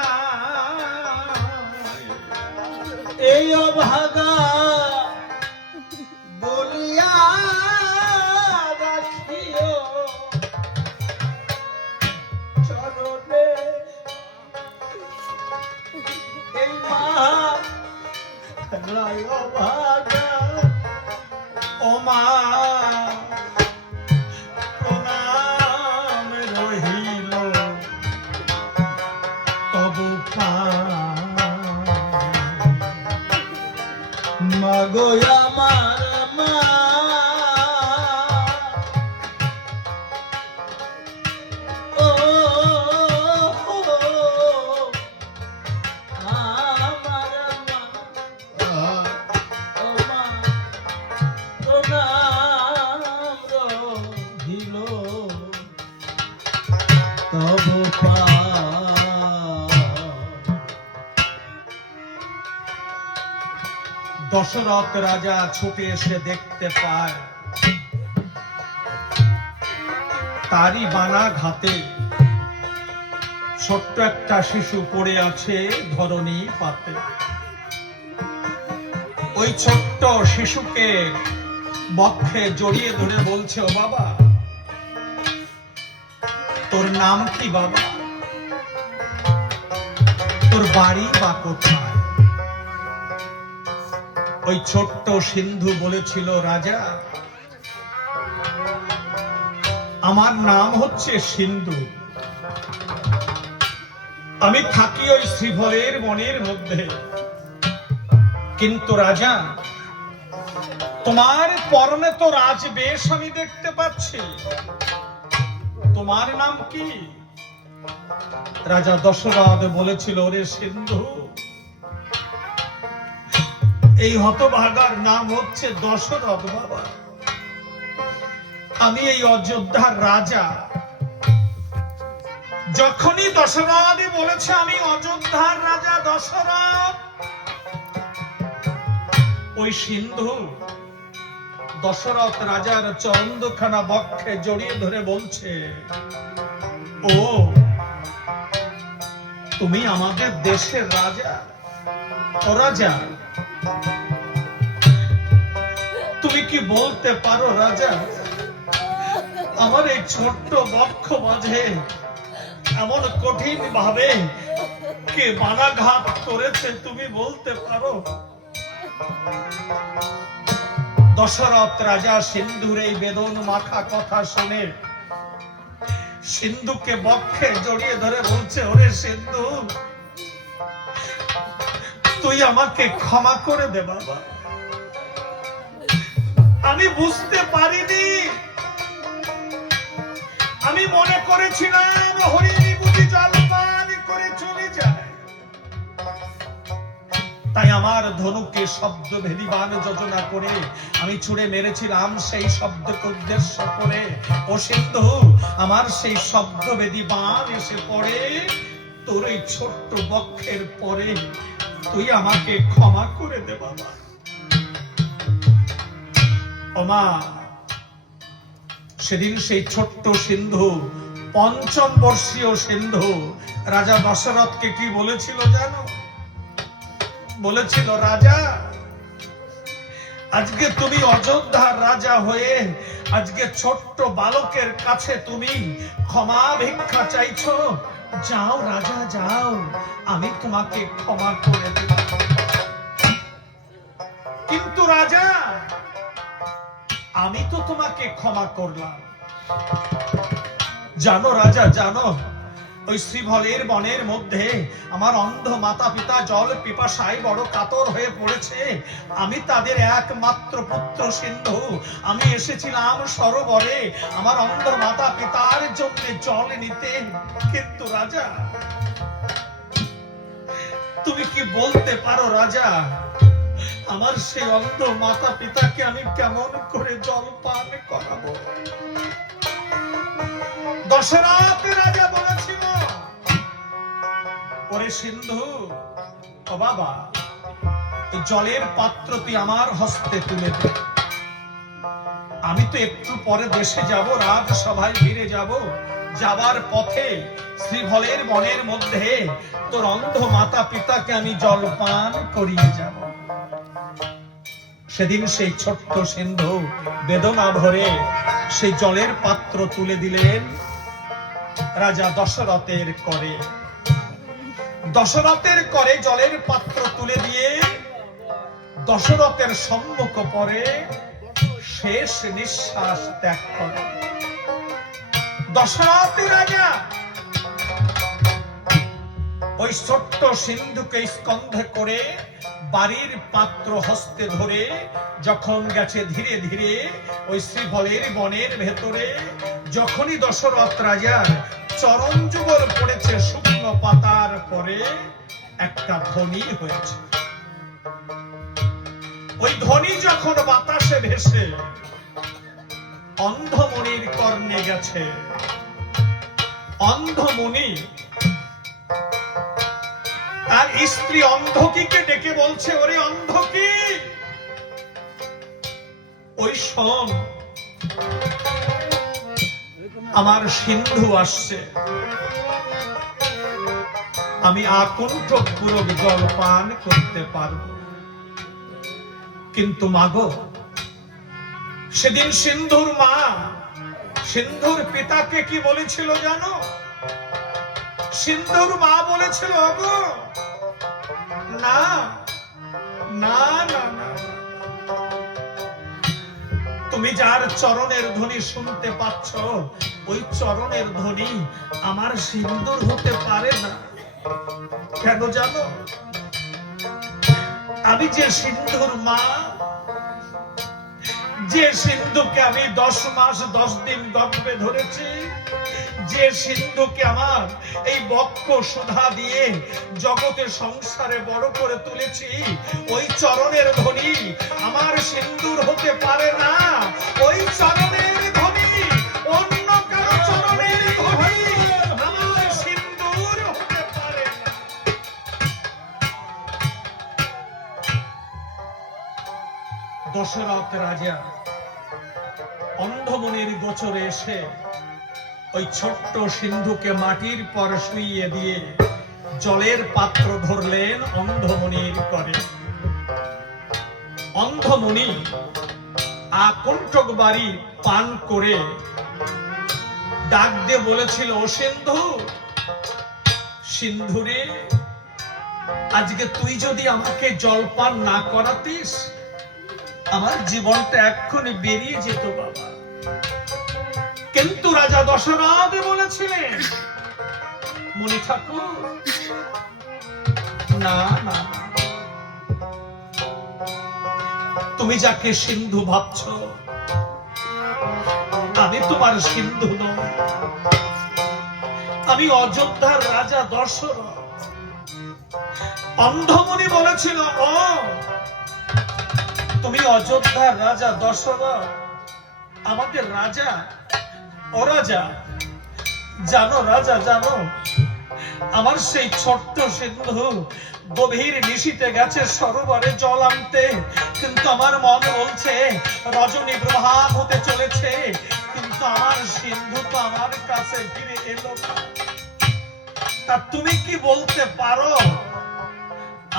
এই অভাগা বলিয়া রাখিও চরণে এই মা রায় অভাগা ও মা প্রণাম রহিল তবু মাগো আমার মা ও আমার মা ও মা প্রণাম রহিল তব দশরথ রাজা ছুটে এসে দেখতে পায় তারই বানা ঘাতে ছোট্ট একটা শিশু পড়ে আছে ধরণী পাতে। ওই ছোট্ট শিশুকে বক্ষে জড়িয়ে ধরে বলছে, ও বাবা, তোর নাম কি বাবা? তোর বাড়ি বা কোথায়? ওই ছোট্ট সিন্ধু বলেছিল, রাজা, আমার নাম হচ্ছে সিন্ধু, আমি থাকি ওই শ্রীভলের বনের মধ্যে। কিন্তু রাজা, তোমার পরনে তো রাজবেশ আমি দেখতে পাচ্ছি, তোমার নাম কি? রাজা দশরথ বলেছিল, ওরে সিন্ধু, এই হতভাগার নাম হচ্ছে দশরথ বাবা, আমি এই অযোধ্যার রাজা। যখনই দশরথ বলেছে আমি অযোধ্যার রাজা দশরথ, ওই সিন্ধু দশরথ রাজার চরণখানা বক্ষে জড়িয়ে ধরে বলছে, ও তুমি আমাদের দেশের রাজা? ও রাজা, তুমি কি বলতে পারো রাজা, আমার এই ছোট্ট বক্ষ মাঝে এমন কঠিন ভাবে কে বানাঘাত করেছে, তুমি বলতে পারো? দশরথ রাজা সিন্ধুর এই বেদন মাখা কথা শুনে সিন্ধুকে বক্ষে জড়িয়ে ধরে বলছে, ওরে সিন্ধু, তুই আমাকে ক্ষমা করে দে বাবা, আমি বুঝতে পারিনি, আমি মনে করেছিলাম হরিণী বুঝি জলপান করে চলে যায়, তাই আমার ধনুকে শব্দ ভেদিবান যোজনা করে আমি ছুড়ে মেরেছিলাম সেই শব্দকে উদ্দেশ্য করে। ও সিন্ধু, আমার সেই শব্দ ভেদিবান এসে পড়ে তোর এই ছোট্ট বক্ষের পরে, তুই আমাকে ক্ষমা করে দে বাবা। ওমা, সেদিন সেই ছোট্ট সিন্ধু, পঞ্চম বর্ষীয় সিন্ধু রাজা দশরথকে কি বলেছিল জানো? বলেছিল, রাজা, আজকে তুমি অযোধ্যার রাজা হয়ে আজকে ছোট্ট বালকের কাছে তুমি ক্ষমা ভিক্ষা চাইছো, যাও রাজা যাও, আমি তোমাকে ক্ষমা করে দেব। কিন্তু রাজা, আমি তো তোমাকে ক্ষমা করলাম, জানো রাজা, জানো ওই শ্রীভলের বনের মধ্যে আমার অন্ধ মাতা পিতা জল পিপাসায় বড় কাতর হয়ে পড়েছে, আমি তাদের একমাত্র পুত্র সিন্ধু, আমি এসেছিলাম সরোবরে আমার অন্ধ মাতা পিতার জন্য জল নিতে। কিন্তু রাজা, তুমি কি বলতে পারো রাজা, আমার সেই অন্ধ মাতা পিতাকে আমি কেমন করে জল পান করাবো? দশরথ রাজা বলেছিল, ওরে সিন্ধু, ও বাবা, এই জলের পাত্র তুই আমার হস্তে তুলে দে, আমি তো একটু পরে দেশে যাব, রাজসভায় ফিরে যাব, যাবার পথে শ্রীভলের বনের মধ্যে তোর অন্ধ মাতা পিতাকে আমি জলপান করিয়ে যাব। সেদিন সেই ছোট্ট সিন্ধু বেদনা ভরে সেই জলের পাত্র তুলে দিলেন রাজা দশরথের করে। দশরথের করে জলের পাত্র তুলে দিয়ে দশরথের সম্মুখ পরে শেষ নিঃশ্বাস ত্যাগ করে। দশরথ রাজা ওই ছোট্ট সিন্ধুকে স্কন্ধে করে বাড়ির পাত্র হস্তে ধরে যখন গেছে ধীরে ধীরে ওই শ্রীভলের বনের ভেতরে, যখনই দশরথ রাজার চরণ যুগল পড়েছে শুকনো পাতার পরে, একটা ধ্বনি হয়েছে। ওই ধ্বনি যখন বাতাসে ভেসে অন্ধমণির কর্ণে গেছে, অন্ধমণি আর স্ত্রী অন্ধকিকে ডেকে বলছে, ওরে অন্ধকি, ওই শোন, আমার সিন্ধু আসছে, আমি আকণ্ঠপূরক জল পান করতে পারব। কিন্তু মাগো, সেদিন সিন্ধুর মা সিন্ধুর পিতাকে কি বলেছিল জানো? সিন্ধুর মা বলেছিল, ওগো না না না না, তুমি যার চরণের ধ্বনি শুনতে পাচ্ছ, ওই চরণের ধ্বনি আমার সিন্ধুর হতে পারে না। কেন জানো? আমি যে সিন্ধুর মা, যে সিন্ধুকে আমি 10 মাস 10 দিন গর্ভে ধরেছি, যে সিন্ধুকে আমার এই বক্ষ সুধা দিয়ে জগতে সংসারে বড় করে তুলেছি, ওই চরণের ধ্বনি আমার সিন্ধুর হতে পারে না। ওই চরণের ধ্বনি অন্য কারো চরণের ধ্বনি আমার সিন্ধুর হতে পারে না। দশরথ রাজা অন্ধমনির গোচরে এসে ওই ছোট্ট সিন্ধুকে মাটির পর শুইয়ে দিয়ে জলের পাত্র ধরলেন অন্ধমনির করে। অন্ধমনি আকণ্ঠক বাড়ি পান করে ডাক দিয়ে বলেছিল, ও সিন্ধু, সিন্ধুরে, আজকে তুই যদি আমাকে জলপান না করাতিস, আমার জীবনটা এক্ষুনি বেরিয়ে যেত বাবা। কিন্তু রাজা দশরথ বলেছিলেন, মুনি ঠাকুর, না না, তুমি যাকে সিন্ধু ভাবছ, আমি তোমার সিন্ধু নয়, আমি অযোধ্যার রাজা দশরথ। অন্ধমনি বলেছিল, ও তুমি অযোধ্যার রাজা দশরথ, আমাদের রাজা, ও রাজা, জানো রাজা, জানো, আমার সেই ছোট্ট সিন্ধু গভীর নিশীতে গেছে সরোবরে জল আনতে, কিন্তু আমার মন বলছে রজনী প্রভাত হতে চলেছে, কিন্তু আমার সিন্ধু তো আমার কাছে ফিরে এলো না। তা তুমি কি বলতে পারো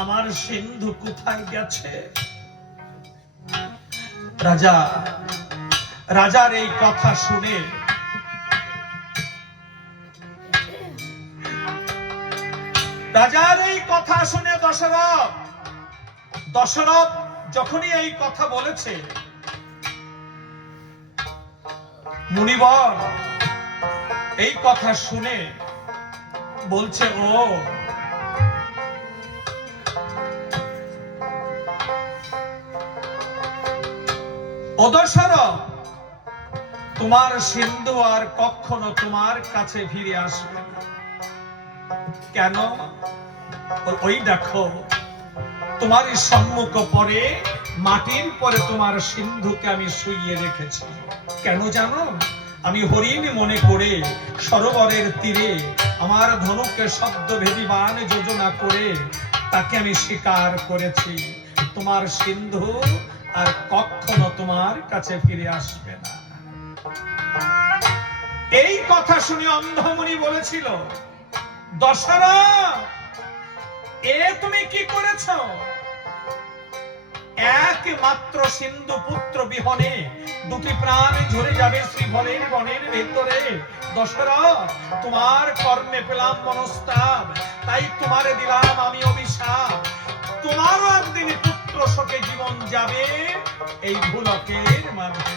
আমার সিন্ধু কোথায় গেছে? রাজার এই কথা শুনে দশরথ যখনই এই কথা বলেছে, মুনিবর এই কথা শুনে বলছে, ও দশরথ, তোমার সিন্ধু আর কখনো তোমার কাছে ফিরে আসবে না। কেন? ওই দেখো, তোমার সম্মুখ পরে মাটির পরে তোমার সিন্ধুকে আমি শুইয়ে রেখেছি। কেন জানো? আমি হরিণ মনে করে সরোবরের তীরে আমার ধনুকে শব্দভেদী বাণ যোজনা করে তাকে আমি শিকার করেছি। তোমার সিন্ধু আর কখনো তোমার কাছে ফিরে আসবে না। এই কথা শুনে অন্ধমনি বলেছিল, দশরথ, এ তুমি কি করেছ? একমাত্র সিন্ধু পুত্র বিহনে দুটি প্রাণ ঝরে যাবে শ্রীফলের বনের ভেতরে। দশরথ, তোমার কর্মে পেলাম মনস্তাপ, তাই তোমারে দিলাম আমি অভিশাপ। তোমারও একদিন পুত্র শোকে জীবন যাবে এই ভুলকের মাঝে।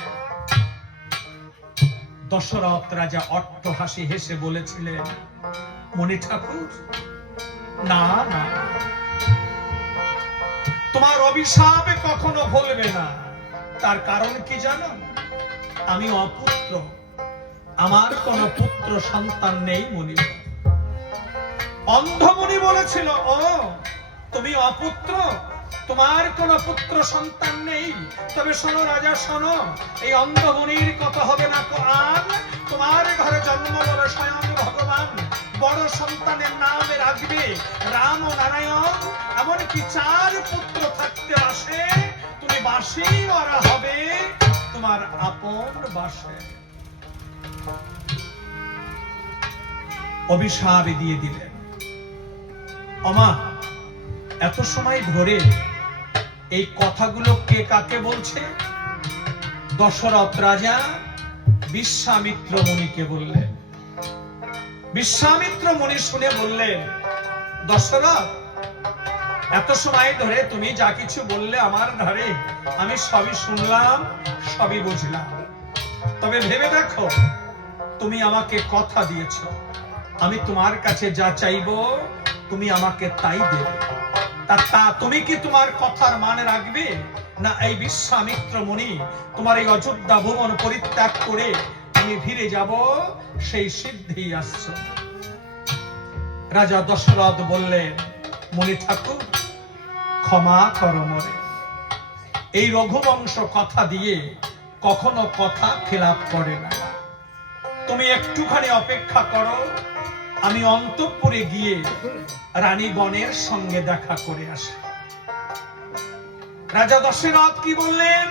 দশরথ রাজা অট্টহাসি হেসে বলেছিলেন, মুনি ঠাকুর, না না, তোমার অভিশাপে কখনো ভুলবে না। তার কারণ কি জানো? আমি অপুত্র, আমার কোন পুত্র সন্তান নেই। মুনি অন্ধমনি বলেছিল, ও তুমি অপুত্র, তোমার কোন পুত্র সন্তান নেই। তবে শোনো রাজা, শোনো, এই অন্ধমনির কথা হবে না আর। তোমার ঘরে জন্ম বলে স্বয়ং ভগবান, বড় সন্তানের নামে রাখবে রাম ও নারায়ণ। এমনকি 4 পুত্র থাকতে আসে, তুমি বাসি ওরা হবে তোমার আপন বাসে। অভিশাপ দিয়ে দিলেন। ওমা, এত সময় ধরে এই কথাগুলো কে কাকে বলছে? দশরথ রাজা বিশ্বামিত্র মুনিকে বললেন। বিশ্বামিত্র মুনি শুনে বললেন, দশরথ, এত সময় ধরে তুমি যা কিছু বললে আমার ধারে, আমি সবই শুনলাম, সবই বুঝলাম। তবে ভেবে দেখো, তুমি আমাকে কথা দিয়েছো, আমি তোমার কাছে যা চাইবো তুমি আমাকে তাই দেবে। তা তুমি কি তোমার কথার মানে রাখবে, না এই বিশ্বামিত্র মুনি তোমার এই অযোধ্যা ভুবন পরিত্যাগ করে আমি ফিরে যাব সেই সিদ্ধি আসছে? রাজা দশরথ বললেন, মুনি ঠাকুর, ক্ষমা করো মোরে। এই রঘুবংশ কথা দিয়ে কখনো কথা খেলাপ করে না। তুমি একটুখানি অপেক্ষা করো, আমি অন্তঃপুরে গিয়ে রানীগণের সঙ্গে দেখা করে আসি। রাজা দশরথ কি বললেন,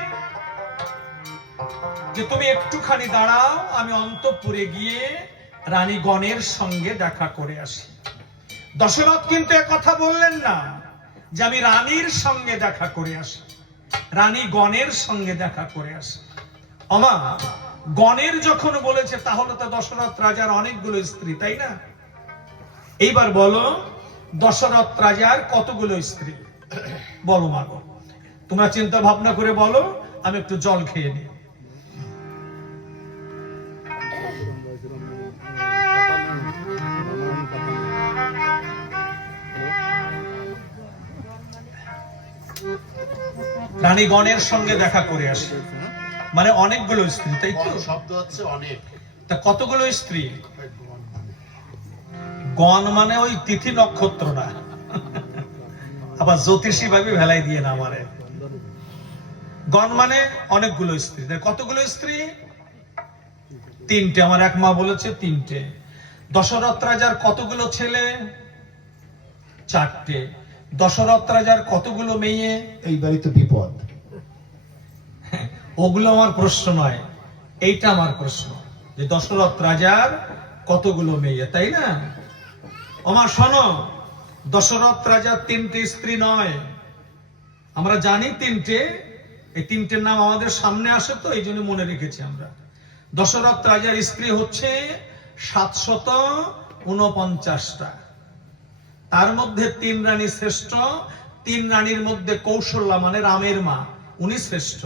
যে তুমি একটুখানি দাঁড়াও, আমি অন্তঃপুরে গিয়ে রানীগণের সঙ্গে দেখা করে আসি। দশরথ কিন্তু কথা বললেন না যে আমি রানীর সঙ্গে দেখা করে আসি, রানীগণের সঙ্গে দেখা করে আসি। ওমা, গণের যখন বলেছে, তাহলে তো দশরথ রাজার অনেকগুলো স্ত্রী, তাই না? এইবার বলো, দশরথ রাজার কতগুলো স্ত্রী? বলো মা গো, তোমরা চিন্তা ভাবনা করে বলো, আমি একটু জল খেয়ে নিই। রানীগণের সঙ্গে দেখা করে আসে, মানে অনেকগুলো স্ত্রী, তাই তো? শব্দ হচ্ছে অনেক। তা কতগুলো স্ত্রী? গণ মানে ওই তিথি নক্ষত্র না, আবার জ্যোতিষী ভাবে ভেলাই দিয়ে না আমারে। গণ মানে অনেকগুলো স্ত্রী। কতগুলো স্ত্রী? তিনটে। আমার এক মা বলেছে তিনটে। দশরথ রাজার কতগুলো ছেলে? চারটে। দশরথ রাজার কতগুলো মেয়ে? এইবারই তো বিপদ। ওগুলো আমার প্রশ্ন নয়, এইটা আমার প্রশ্ন, যে দশরথ রাজার কতগুলো মেয়ে, তাই না? আমার শোনো, দশরথ রাজার তিনটে স্ত্রী নয়, আমরা জানি তিনটে। এই তিনটের নাম আমাদের সামনে আসে, তো এই জন্য মনে রেখেছি আমরা। দশরথ রাজার স্ত্রী হচ্ছে 749টা। তার মধ্যে 3 রানী শ্রেষ্ঠ। 3 রানীর মধ্যে কৌশল্যা মানে রামের মা, উনি শ্রেষ্ঠ।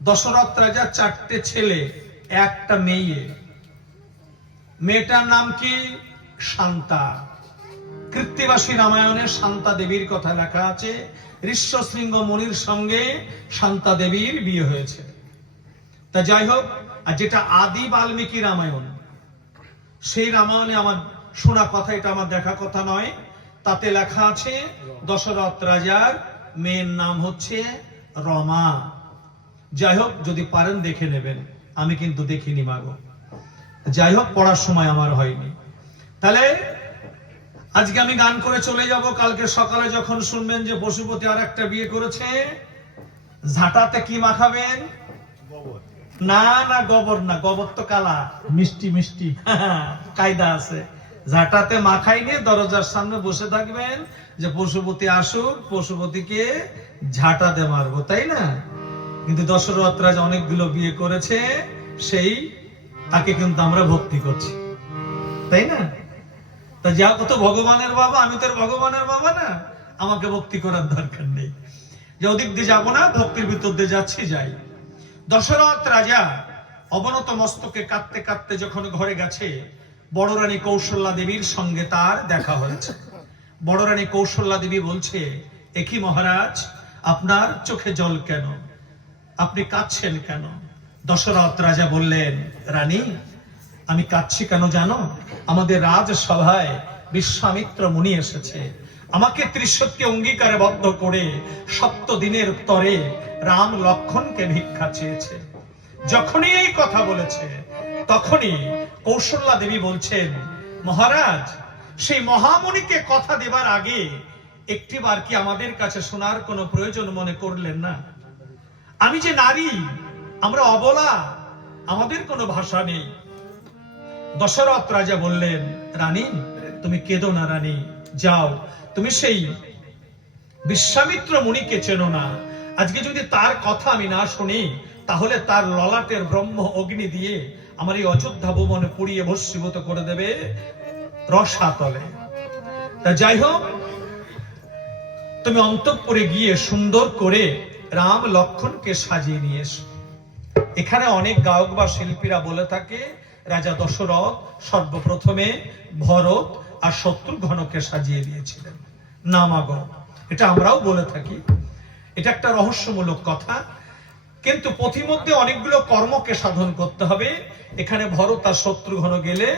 দশরথ রাজার 4টে ছেলে, 1টা মেয়ে। মেয়েটার নাম কি? শান্তা। কৃত্তিবাসী রামায়ণে শান্তা দেবীর কথা লেখা আছে। ঋষ্যশৃঙ্গ মুনির সঙ্গে শান্তা দেবীর বিয়ে হয়েছে। তা যাই হোক, আর যেটা আদি বাল্মীকি রামায়ণ, সেই রামায়ণে আমার শোনা কথা, এটা আমার দেখা কথা নয়, তাতে লেখা আছে দশরথ রাজার মেয়ের নাম হচ্ছে রমা। যাই হোক, যদি পারেন দেখে নেবেন, আমি কিন্তু দেখিনি মাগো। যাই হোক, পড়ার সময় আমার হয়নি। তাহলে আজকে আমি গান করে চলে যাব। কালকে সকালে যখন শুনবেন যে পশুপতি আর একটা বিয়ে করেছে, ঝাঁটাতে কি মাখাবেন? না না, গোবর না, গোবর তো কালা, মিষ্টি মিষ্টি কায়দা আছে। ঝাঁটাতে মাখাই নিয়ে দরজার সামনে বসে থাকবেন, যে পশুপতি আসুক, পশুপতিকে ঝাঁটাতে মারবো, তাই না? কিন্তু দশরথ রাজা অনেকগুলো বিয়ে করেছে, সেই তাকে কিন্তু আমরা ভক্তি করছি, তাই না? তা যা কত ভগবানের বাবা, আমি তোর ভগবানের বাবা না, আমাকে ভক্তি করার দরকার নেই। যে ওদিক দিয়ে যাবো না, ভক্তির ভিতর দিয়ে যাচ্ছি, যাই। দশরথ রাজা অবনত মস্তকে কাঁদতে কাঁদতে যখন ঘরে গেছে, বড় রানী কৌশল্যা দেবীর সঙ্গে তার দেখা হয়েছে। বড় রানী কৌশল্যা দেবী বলছে, একি মহারাজ, আপনার চোখে জল কেন? আপনি কাঁদছেন কেন? দশরথ রাজা বললেন, রানী, আমি কাঁদছি কেন জানো? আমাদের রাজসভায় বিশ্বামিত্র মুনি এসেছে, আমাকে ত্রিসত্যি অঙ্গীকারে বদ্ধ করে 7 দিনের তরে রাম লক্ষণকে ভিক্ষা চেয়েছে। যখনই এই কথা বলেছে, তখনই কৌশল্যা দেবী বলছেন, মহারাজ, সেই মহামুনিকে কথা দেবার আগে একটিবার কি আমাদের কাছে শোনার কোনো প্রয়োজন মনে করলেন না? আমি যে নারী, আমরা অবলা, আমাদের কোনো ভাষা নেই। দশরথ রাজা বললেন, রানী তুমি কেঁদো না রানী, যাও, তুমি সেই বিশ্বামিত্র মুনিকে চেনো না। আজকে যদি তার কথা আমি না শুনি, তাহলে তার ললাটের ব্রহ্ম অগ্নি দিয়ে আমার এই অযোধ্যা ভুবনে পুড়িয়ে ভস্মীভূত করে দেবে রসাতলে। তা যাই হোক, তুমি অন্তঃপুরে গিয়ে সুন্দর করে রাম লক্ষ্মণকে সাজিয়ে নিয়ে এসো। এখানে অনেক গায়ক বা শিল্পীরা বলে থাকে রাজা দশরথ সর্বপ্রথমে ভরত আর শত্রুঘ্নকে সাজিয়ে দিয়েছিলেন। নামাগো, এটা আমরাও বলে থাকি, এটা একটা রহস্যমূলক কথা। কিন্তু পথিমধ্যে অনেকগুলো কর্মকে সাধন করতে হবে। এখানে ভরত আর শত্রুঘ্ন গেলে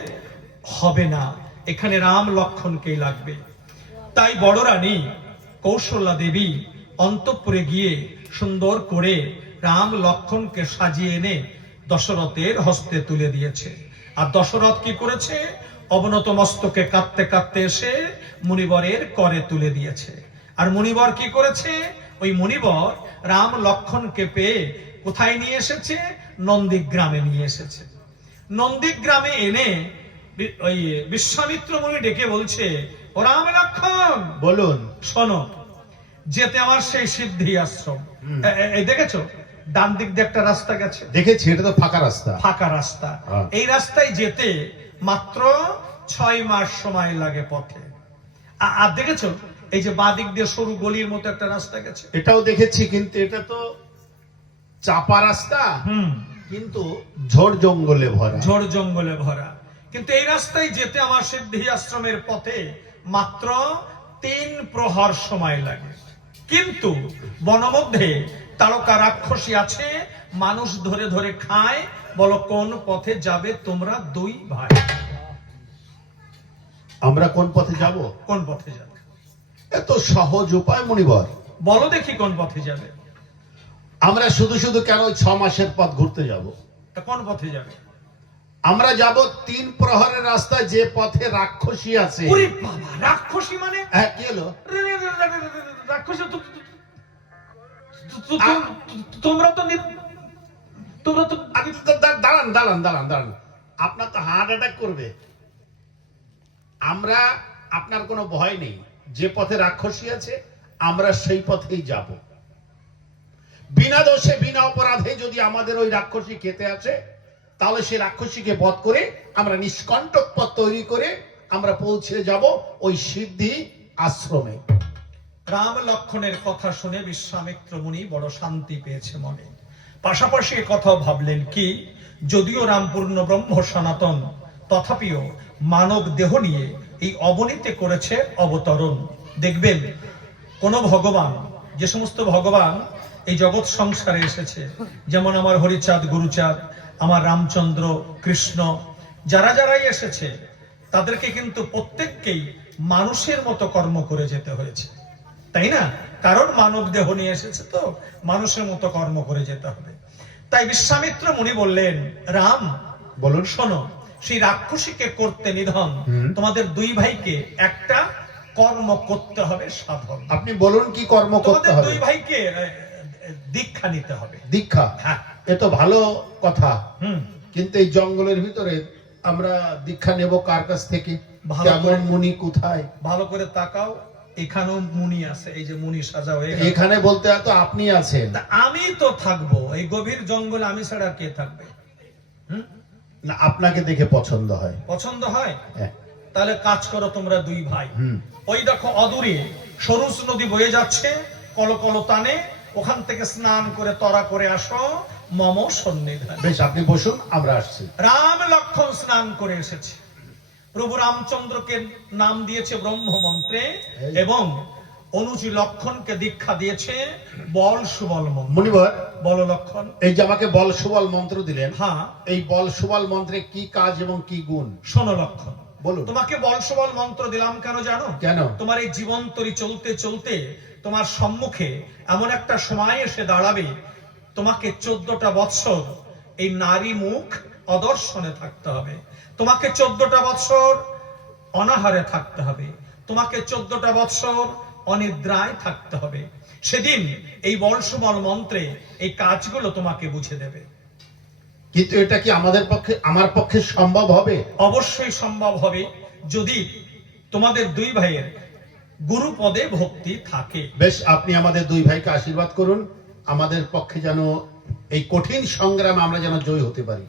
হবে না, এখানে রাম লক্ষ্মণকেই লাগবে। তাই বড় রানী কৌশল্যা দেবী অন্তঃপুরে গিয়ে সুন্দর করে রাম লক্ষ্মণকে সাজিয়ে এনে দশরথের হস্তে তুলে দিয়েছে। আর দশরথ কি করেছে? অবনত মস্তকে কাঁদতে কাঁদতে এসে মুনিবরের করে তুলে দিয়েছে। আর মুনিবর কি করেছে? ওই মুনিবর রাম লক্ষ্মণকে পেয়ে কোথায় নিয়ে এসেছে? নন্দীগ্রামে নিয়ে এসেছে। নন্দীগ্রামে এনে ওই বিশ্বামিত্র মুনি ডেকে বলছে, ও রাম লক্ষ্মণ, বলুন। শোনো, যেতে আমার সেই সিদ্ধি আশ্রম। এই দেখেছো ডান দিক দিয়ে একটা রাস্তা গেছে? দেখেছি, এটা তো ফাঁকা রাস্তা। ফাঁকা রাস্তা। এই রাস্তায় যেতে মাত্র 6 মাস সময় লাগে পথে। আর দেখেছো এই যে বাঁ দিক দিয়ে সরু গলির মতো একটা রাস্তা গেছে? এটাও দেখেছি, কিন্তু এটা তো চাপা রাস্তা, হুম, কিন্তু ঝোড় জঙ্গলে ভরা। ঝোড় জঙ্গলে ভরা। কিন্তু এই রাস্তায় যেতে আমার সিদ্ধি আশ্রমের পথে মাত্র 3 প্রহর সময় লাগে। কিন্তু বনমধ্যে তারকা রাক্ষসী আছে, মানুষ ধরে ধরে খায়। বলো কোন পথে যাবে তোমরা 2 ভাই? আমরা কোন পথে যাব? কোন পথে যাবে? এত সহজ উপায় মুনিবর। বলো দেখি কোন পথে যাবে? আমরা শুধু শুধু কেন 6 মাসের পথ ঘুরতে যাব? তা কোন পথে যাবে? আমরা যাব 3 প্রহরের রাস্তায়, যে পথে রাক্ষসী আছে। ওরে বাবা, রাক্ষসী মানে? হ্যাঁ, কি হলো? রাক্ষসী তোমরা তো দাঁড়ান দাঁড়ান দাঁড়ান দাঁড়ান, আপনার তো হার্ট অ্যাটাক করবে। আমরা, আপনার কোনো ভয় নেই, যে পথে রাক্ষসী আছে আমরা সেই পথেই যাব। বিনা দোষে বিনা অপরাধে যদি আমাদের ওই রাক্ষসী খেতে আসে, তাহলে সেই রাক্ষসীকে বধ করে আমরা নিষ্কণ্টক পথ তৈরি করে আমরা পৌঁছে যাব ওই সিদ্ধি আশ্রমে। রাম লক্ষ্মণের কথা শুনে বিশ্বামিত্র মুনি বড় শান্তি পেয়েছে মনে। পাশাপাশি কথাও ভাবলেন কি, যদিও রাম পূর্ণ ব্রহ্ম সনাতন, তথাপিও মানব দেহ নিয়ে এই অবনীতে করেছে অবতরণ। দেখবেন কোন ভগবান, যে সমস্ত ভগবান এই জগৎ সংসারে এসেছে, যেমন আমার হরিচাঁদ, গুরুচাঁদ, আমার রামচন্দ্র, কৃষ্ণ, যারা যারাই এসেছে তাদেরকে কিন্তু প্রত্যেককেই মানুষের মতো কর্ম করে যেতে হয়েছে, তাই না? কারণ মানব দেহ নিয়ে এসেছে, তো মানুষের মতো কর্ম করে যেতে হবে। তাই বিশ্বামিত্র মুনি বললেন, রাম বলুন। শোনো, সেই রাক্ষসীকে করতে নিধন তোমাদের 2 ভাইকে একটা কর্ম করতে হবে সাধন। আপনি বলুন কি কর্ম করতে তোমাদের হবে? 2 ভাইকে দীক্ষা নিতে হবে। দীক্ষা? হ্যাঁ। এ তো ভালো কথা, হুম, কিন্তু এই জঙ্গলের ভিতরে আমরা দীক্ষা নেব কার কাছ থেকে? ভালো কেমন করে- মুনি কোথায়? ভালো করে তাকাও, এখানেও মুনি আছে, এই যে মুনি সাজা হয়ে গেল। এখানে বলতে তো আপনি আছেন। তা আমি তো থাকবো এই গভীর জঙ্গলে, আমি ছাড়া আর কে থাকবে? না, আপনাকে দেখে পছন্দ হয়। পছন্দ হয়? হ্যাঁ। তাহলে কাজ করো তোমরা 2 ভাই। ওই দেখো অদূরে সরুজ নদী বয়ে যাচ্ছে, কলকল টানে, ওখান থেকে স্নান করে তরা করে আসো মম সন্নিধান। বেশ, আপনি বসুন, আমরা আসছি। রাম লক্ষ্মণ স্নান করে এসেছে। প্রভু রামচন্দ্রকে নাম দিয়েছে ব্রহ্ম মন্ত্রে, এবং অনুজি লক্ষণকে দীক্ষা দিয়েছে বল সুবল মন্ত্র। মুনিবর, বল লক্ষণ। এই যে আমাকে বল সুবল মন্ত্র দিলেন, হ্যাঁ, এই বল সুবল মন্ত্রে কি কাজ এবং কি গুণ? শোনো লক্ষণ, বলুন। তোমাকে বল সুবল মন্ত্র দিলাম কেন জানো? কেন? তোমার এই জীবন তরি চলতে চলতে তোমার সম্মুখে এমন একটা সময় এসে দাঁড়াবে, তোমাকে 14টা বৎসর এই নারী মুখ অদর্শনে থাকতে হবে, তোমাকে 14টা বৎসর অনাহারে থাকতে হবে, তোমাকে 14টা বৎসর অনিদ্রায় থাকতে হবে। সেদিন এই বল সুবল মন্ত্রে এই কাজগুলো তোমাকে বুঝে দেবে। কিন্তু এটা কি আমার পক্ষে সম্ভব হবে? অবশ্যই সম্ভব হবে, যদি তোমাদের দুই ভাইয়ের গুরু পদে ভক্তি থাকে। বেশ, আপনি আমাদের দুই ভাইকে আশীর্বাদ করুন, আমাদের পক্ষে যেন এই কঠিন সংগ্রামে আমরা যেন জয় হতে পারি।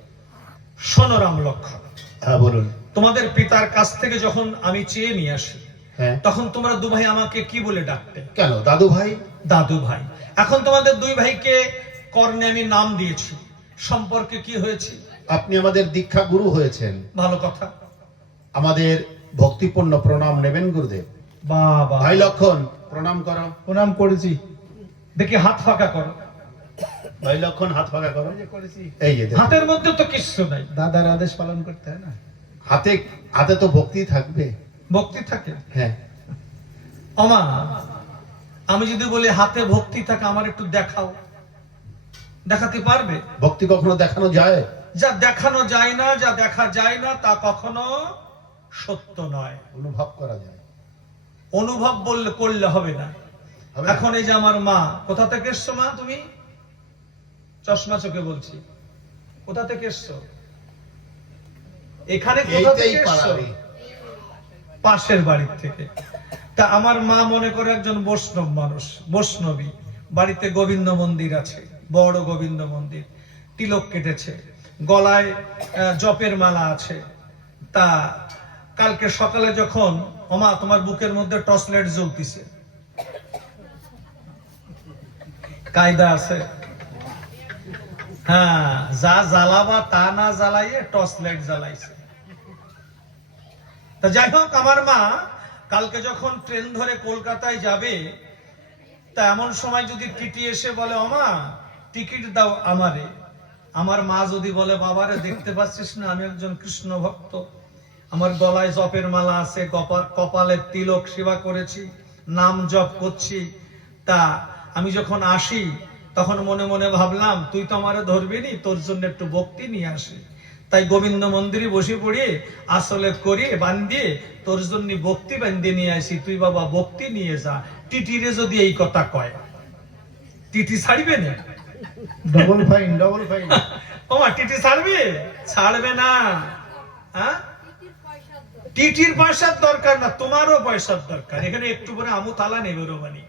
শোনো রাম লক্ষণ, হ্যাঁ বলুন। তোমাদের পিতার কাছ থেকে যখন আমি চেয়ে নিয়ে আসি, হ্যাঁ, তখন তোমরা দু ভাই আমাকে কি বলে ডাকতে? কেন দাদু ভাই? দাদু ভাই। এখন তোমাদের দুই ভাইকে কর্ণে আমি নাম দিয়েছি, সম্পর্কে কি হয়েছে? আপনি আমাদের দীক্ষা গুরু হয়েছেন। ভালো কথা। আমাদের ভক্তিপূর্ণ প্রণাম নেবেন গুরুদেব। বাবা, ভাই লক্ষণ, প্রণাম করো। প্রণাম করেছি। দেখি হাত ফাঁকা করো। ভাই লক্ষণ, হাত ফাঁকা করো। করেছি। এই যে দেখুন, হাতের মধ্যে তো কিছু নাই। দাদার আদেশ পালন করতে হয় না? হাতে তো ভক্তি থাকবে। ভক্তি থাকে। হ্যাঁ, ওমা, আমি যদি বলি হাতে ভক্তি থাকে, আমার একটু দেখাও, দেখাতে পারবে? ভক্তি কখনো দেখানো যায়? যা দেখানো যায় না, যা দেখা যায় না, তা কখনো সত্য নয়। অনুভব করা যায়। অনুভব করলে হবে না। হবে না? এখন এই যে আমার মা, কোথা থেকে এসছো মা? তুমি চশমা চোখে বলছি, কোথা থেকে এসছো? এখানে কোথা এইটাই থেকে এসছো? পাড়ারই। পাশের বাড়ির থেকে। তা আমার মা মনে করে একজন বৈষ্ণব মানুষ, বৈষ্ণবী, বাড়িতে গোবিন্দ মন্দির আছে, বড় গোবিন্দ মন্দির, তিলক কেটেছে, গলায় জপের মালা আছে। তা কালকে সকালে যখন, ওমা তোমার বুকের মধ্যে টর্চ লাইট জ্বলতিছে, কায়দা আছে। হ্যাঁ, যা জ্বালাবা তা না জ্বালাইয়ে টর্চ লাইট জ্বালাইছে। তা যাই হোক, আমার মা কালকে যখন ট্রেন ধরে কলকাতায় যাবে, তা এমন সময় যদি টিটি এসে বলে, ওমা টিকিট দাও আমারে, আমার মা যদি বলে, বাবারে দেখতে পাচ্ছিস না আমি একজন কৃষ্ণ ভক্ত, আমার গলায় জপের মালা আছে, কপালে তিলক সেবা করেছি, নাম জপ করছি, তা আমি যখন আসি তখন মনে মনে ভাবলাম তুই তো আমারে ধরবি নি, তোর জন্য একটু ভক্তি নিয়ে আসি। তাই গোবিন্দ মন্দিরে বসে পড়িয়ে আসলে করিয়ে বান্ধিয়ে তোর জন্য ভক্তি বান্ধিয়ে নিয়ে আসি, তুই বাবা ভক্তি নিয়ে যা। টিটিরে যদি এই কথা কয়, টিটি ছাড়বে না? Double fine, double fine. ওমা টিটি ছাড়বে? ছাড়বে না। হ্যাঁ, টিটির পয়সার দরকার না, তোমারও পয়সার দরকার। এখানে একটু পরে আমু তালা নেবে রোমানি,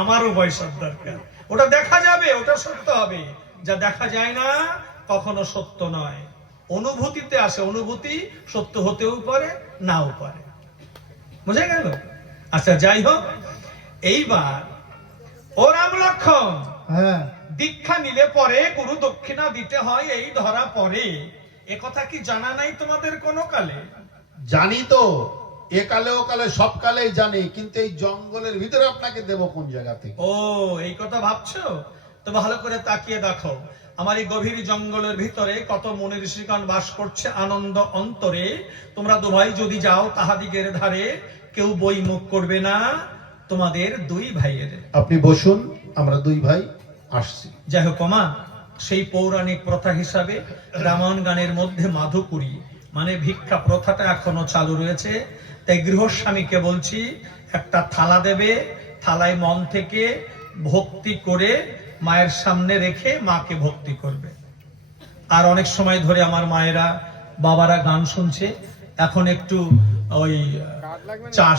আমারও পয়সার দরকার। ওটা দেখা যাবে, ওটা সত্য হবে। যা দেখা যায় না কখনো সত্য নয়, অনুভূতিতে আসে। অনুভূতি সত্য হতেও পারে, নাও পারে। বুঝা গেল? আচ্ছা, যাই হোক, এইবার ও রাম লক্ষণ, হ্যাঁ, দীক্ষা নিলে পরে গুরু দক্ষিণা দিতে হয়, এই ধরা পড়ে। এ কথা কি জানা নাই তোমাদের কোনো কালে? জানি তো, এ কালে ও কালে সব কালেই জানি, কিন্তু এই জঙ্গলের ভিতরে আপনাকে দেব কোন জায়গা থেকে? ও, এই কথা ভাবছো? তো ভালো করে তাকিয়ে দেখো, আমার এই গভীর জঙ্গলের ভিতরে কত মুনি ঋষিগণ বাস করছে আনন্দ অন্তরে। তোমরা দুভাই যদি যাও তাহাদিগের ধারে, কেউ বই মুখ করবে না তোমাদের দুই ভাইয়ের। আপনি বসুন, আমরা দুই ভাই আসছি। যাই হোক মা, সেই পৌরাণিক প্রথা হিসাবে রামায়ণ গানের মধ্যে মাধুকুরী মানে ভিক্ষা প্রথাটা এখনো চালু রয়েছে। তাই গৃহস্বামীকে বলছি, একটা থালা দেবে, থালায় মন থেকে ভক্তি করে মায়ের সামনে রেখে মাকে ভক্তি করবে। আর অনেক সময় ধরে আমার মায়েরা বাবারা গান শুনছে, এখন একটু ওই চা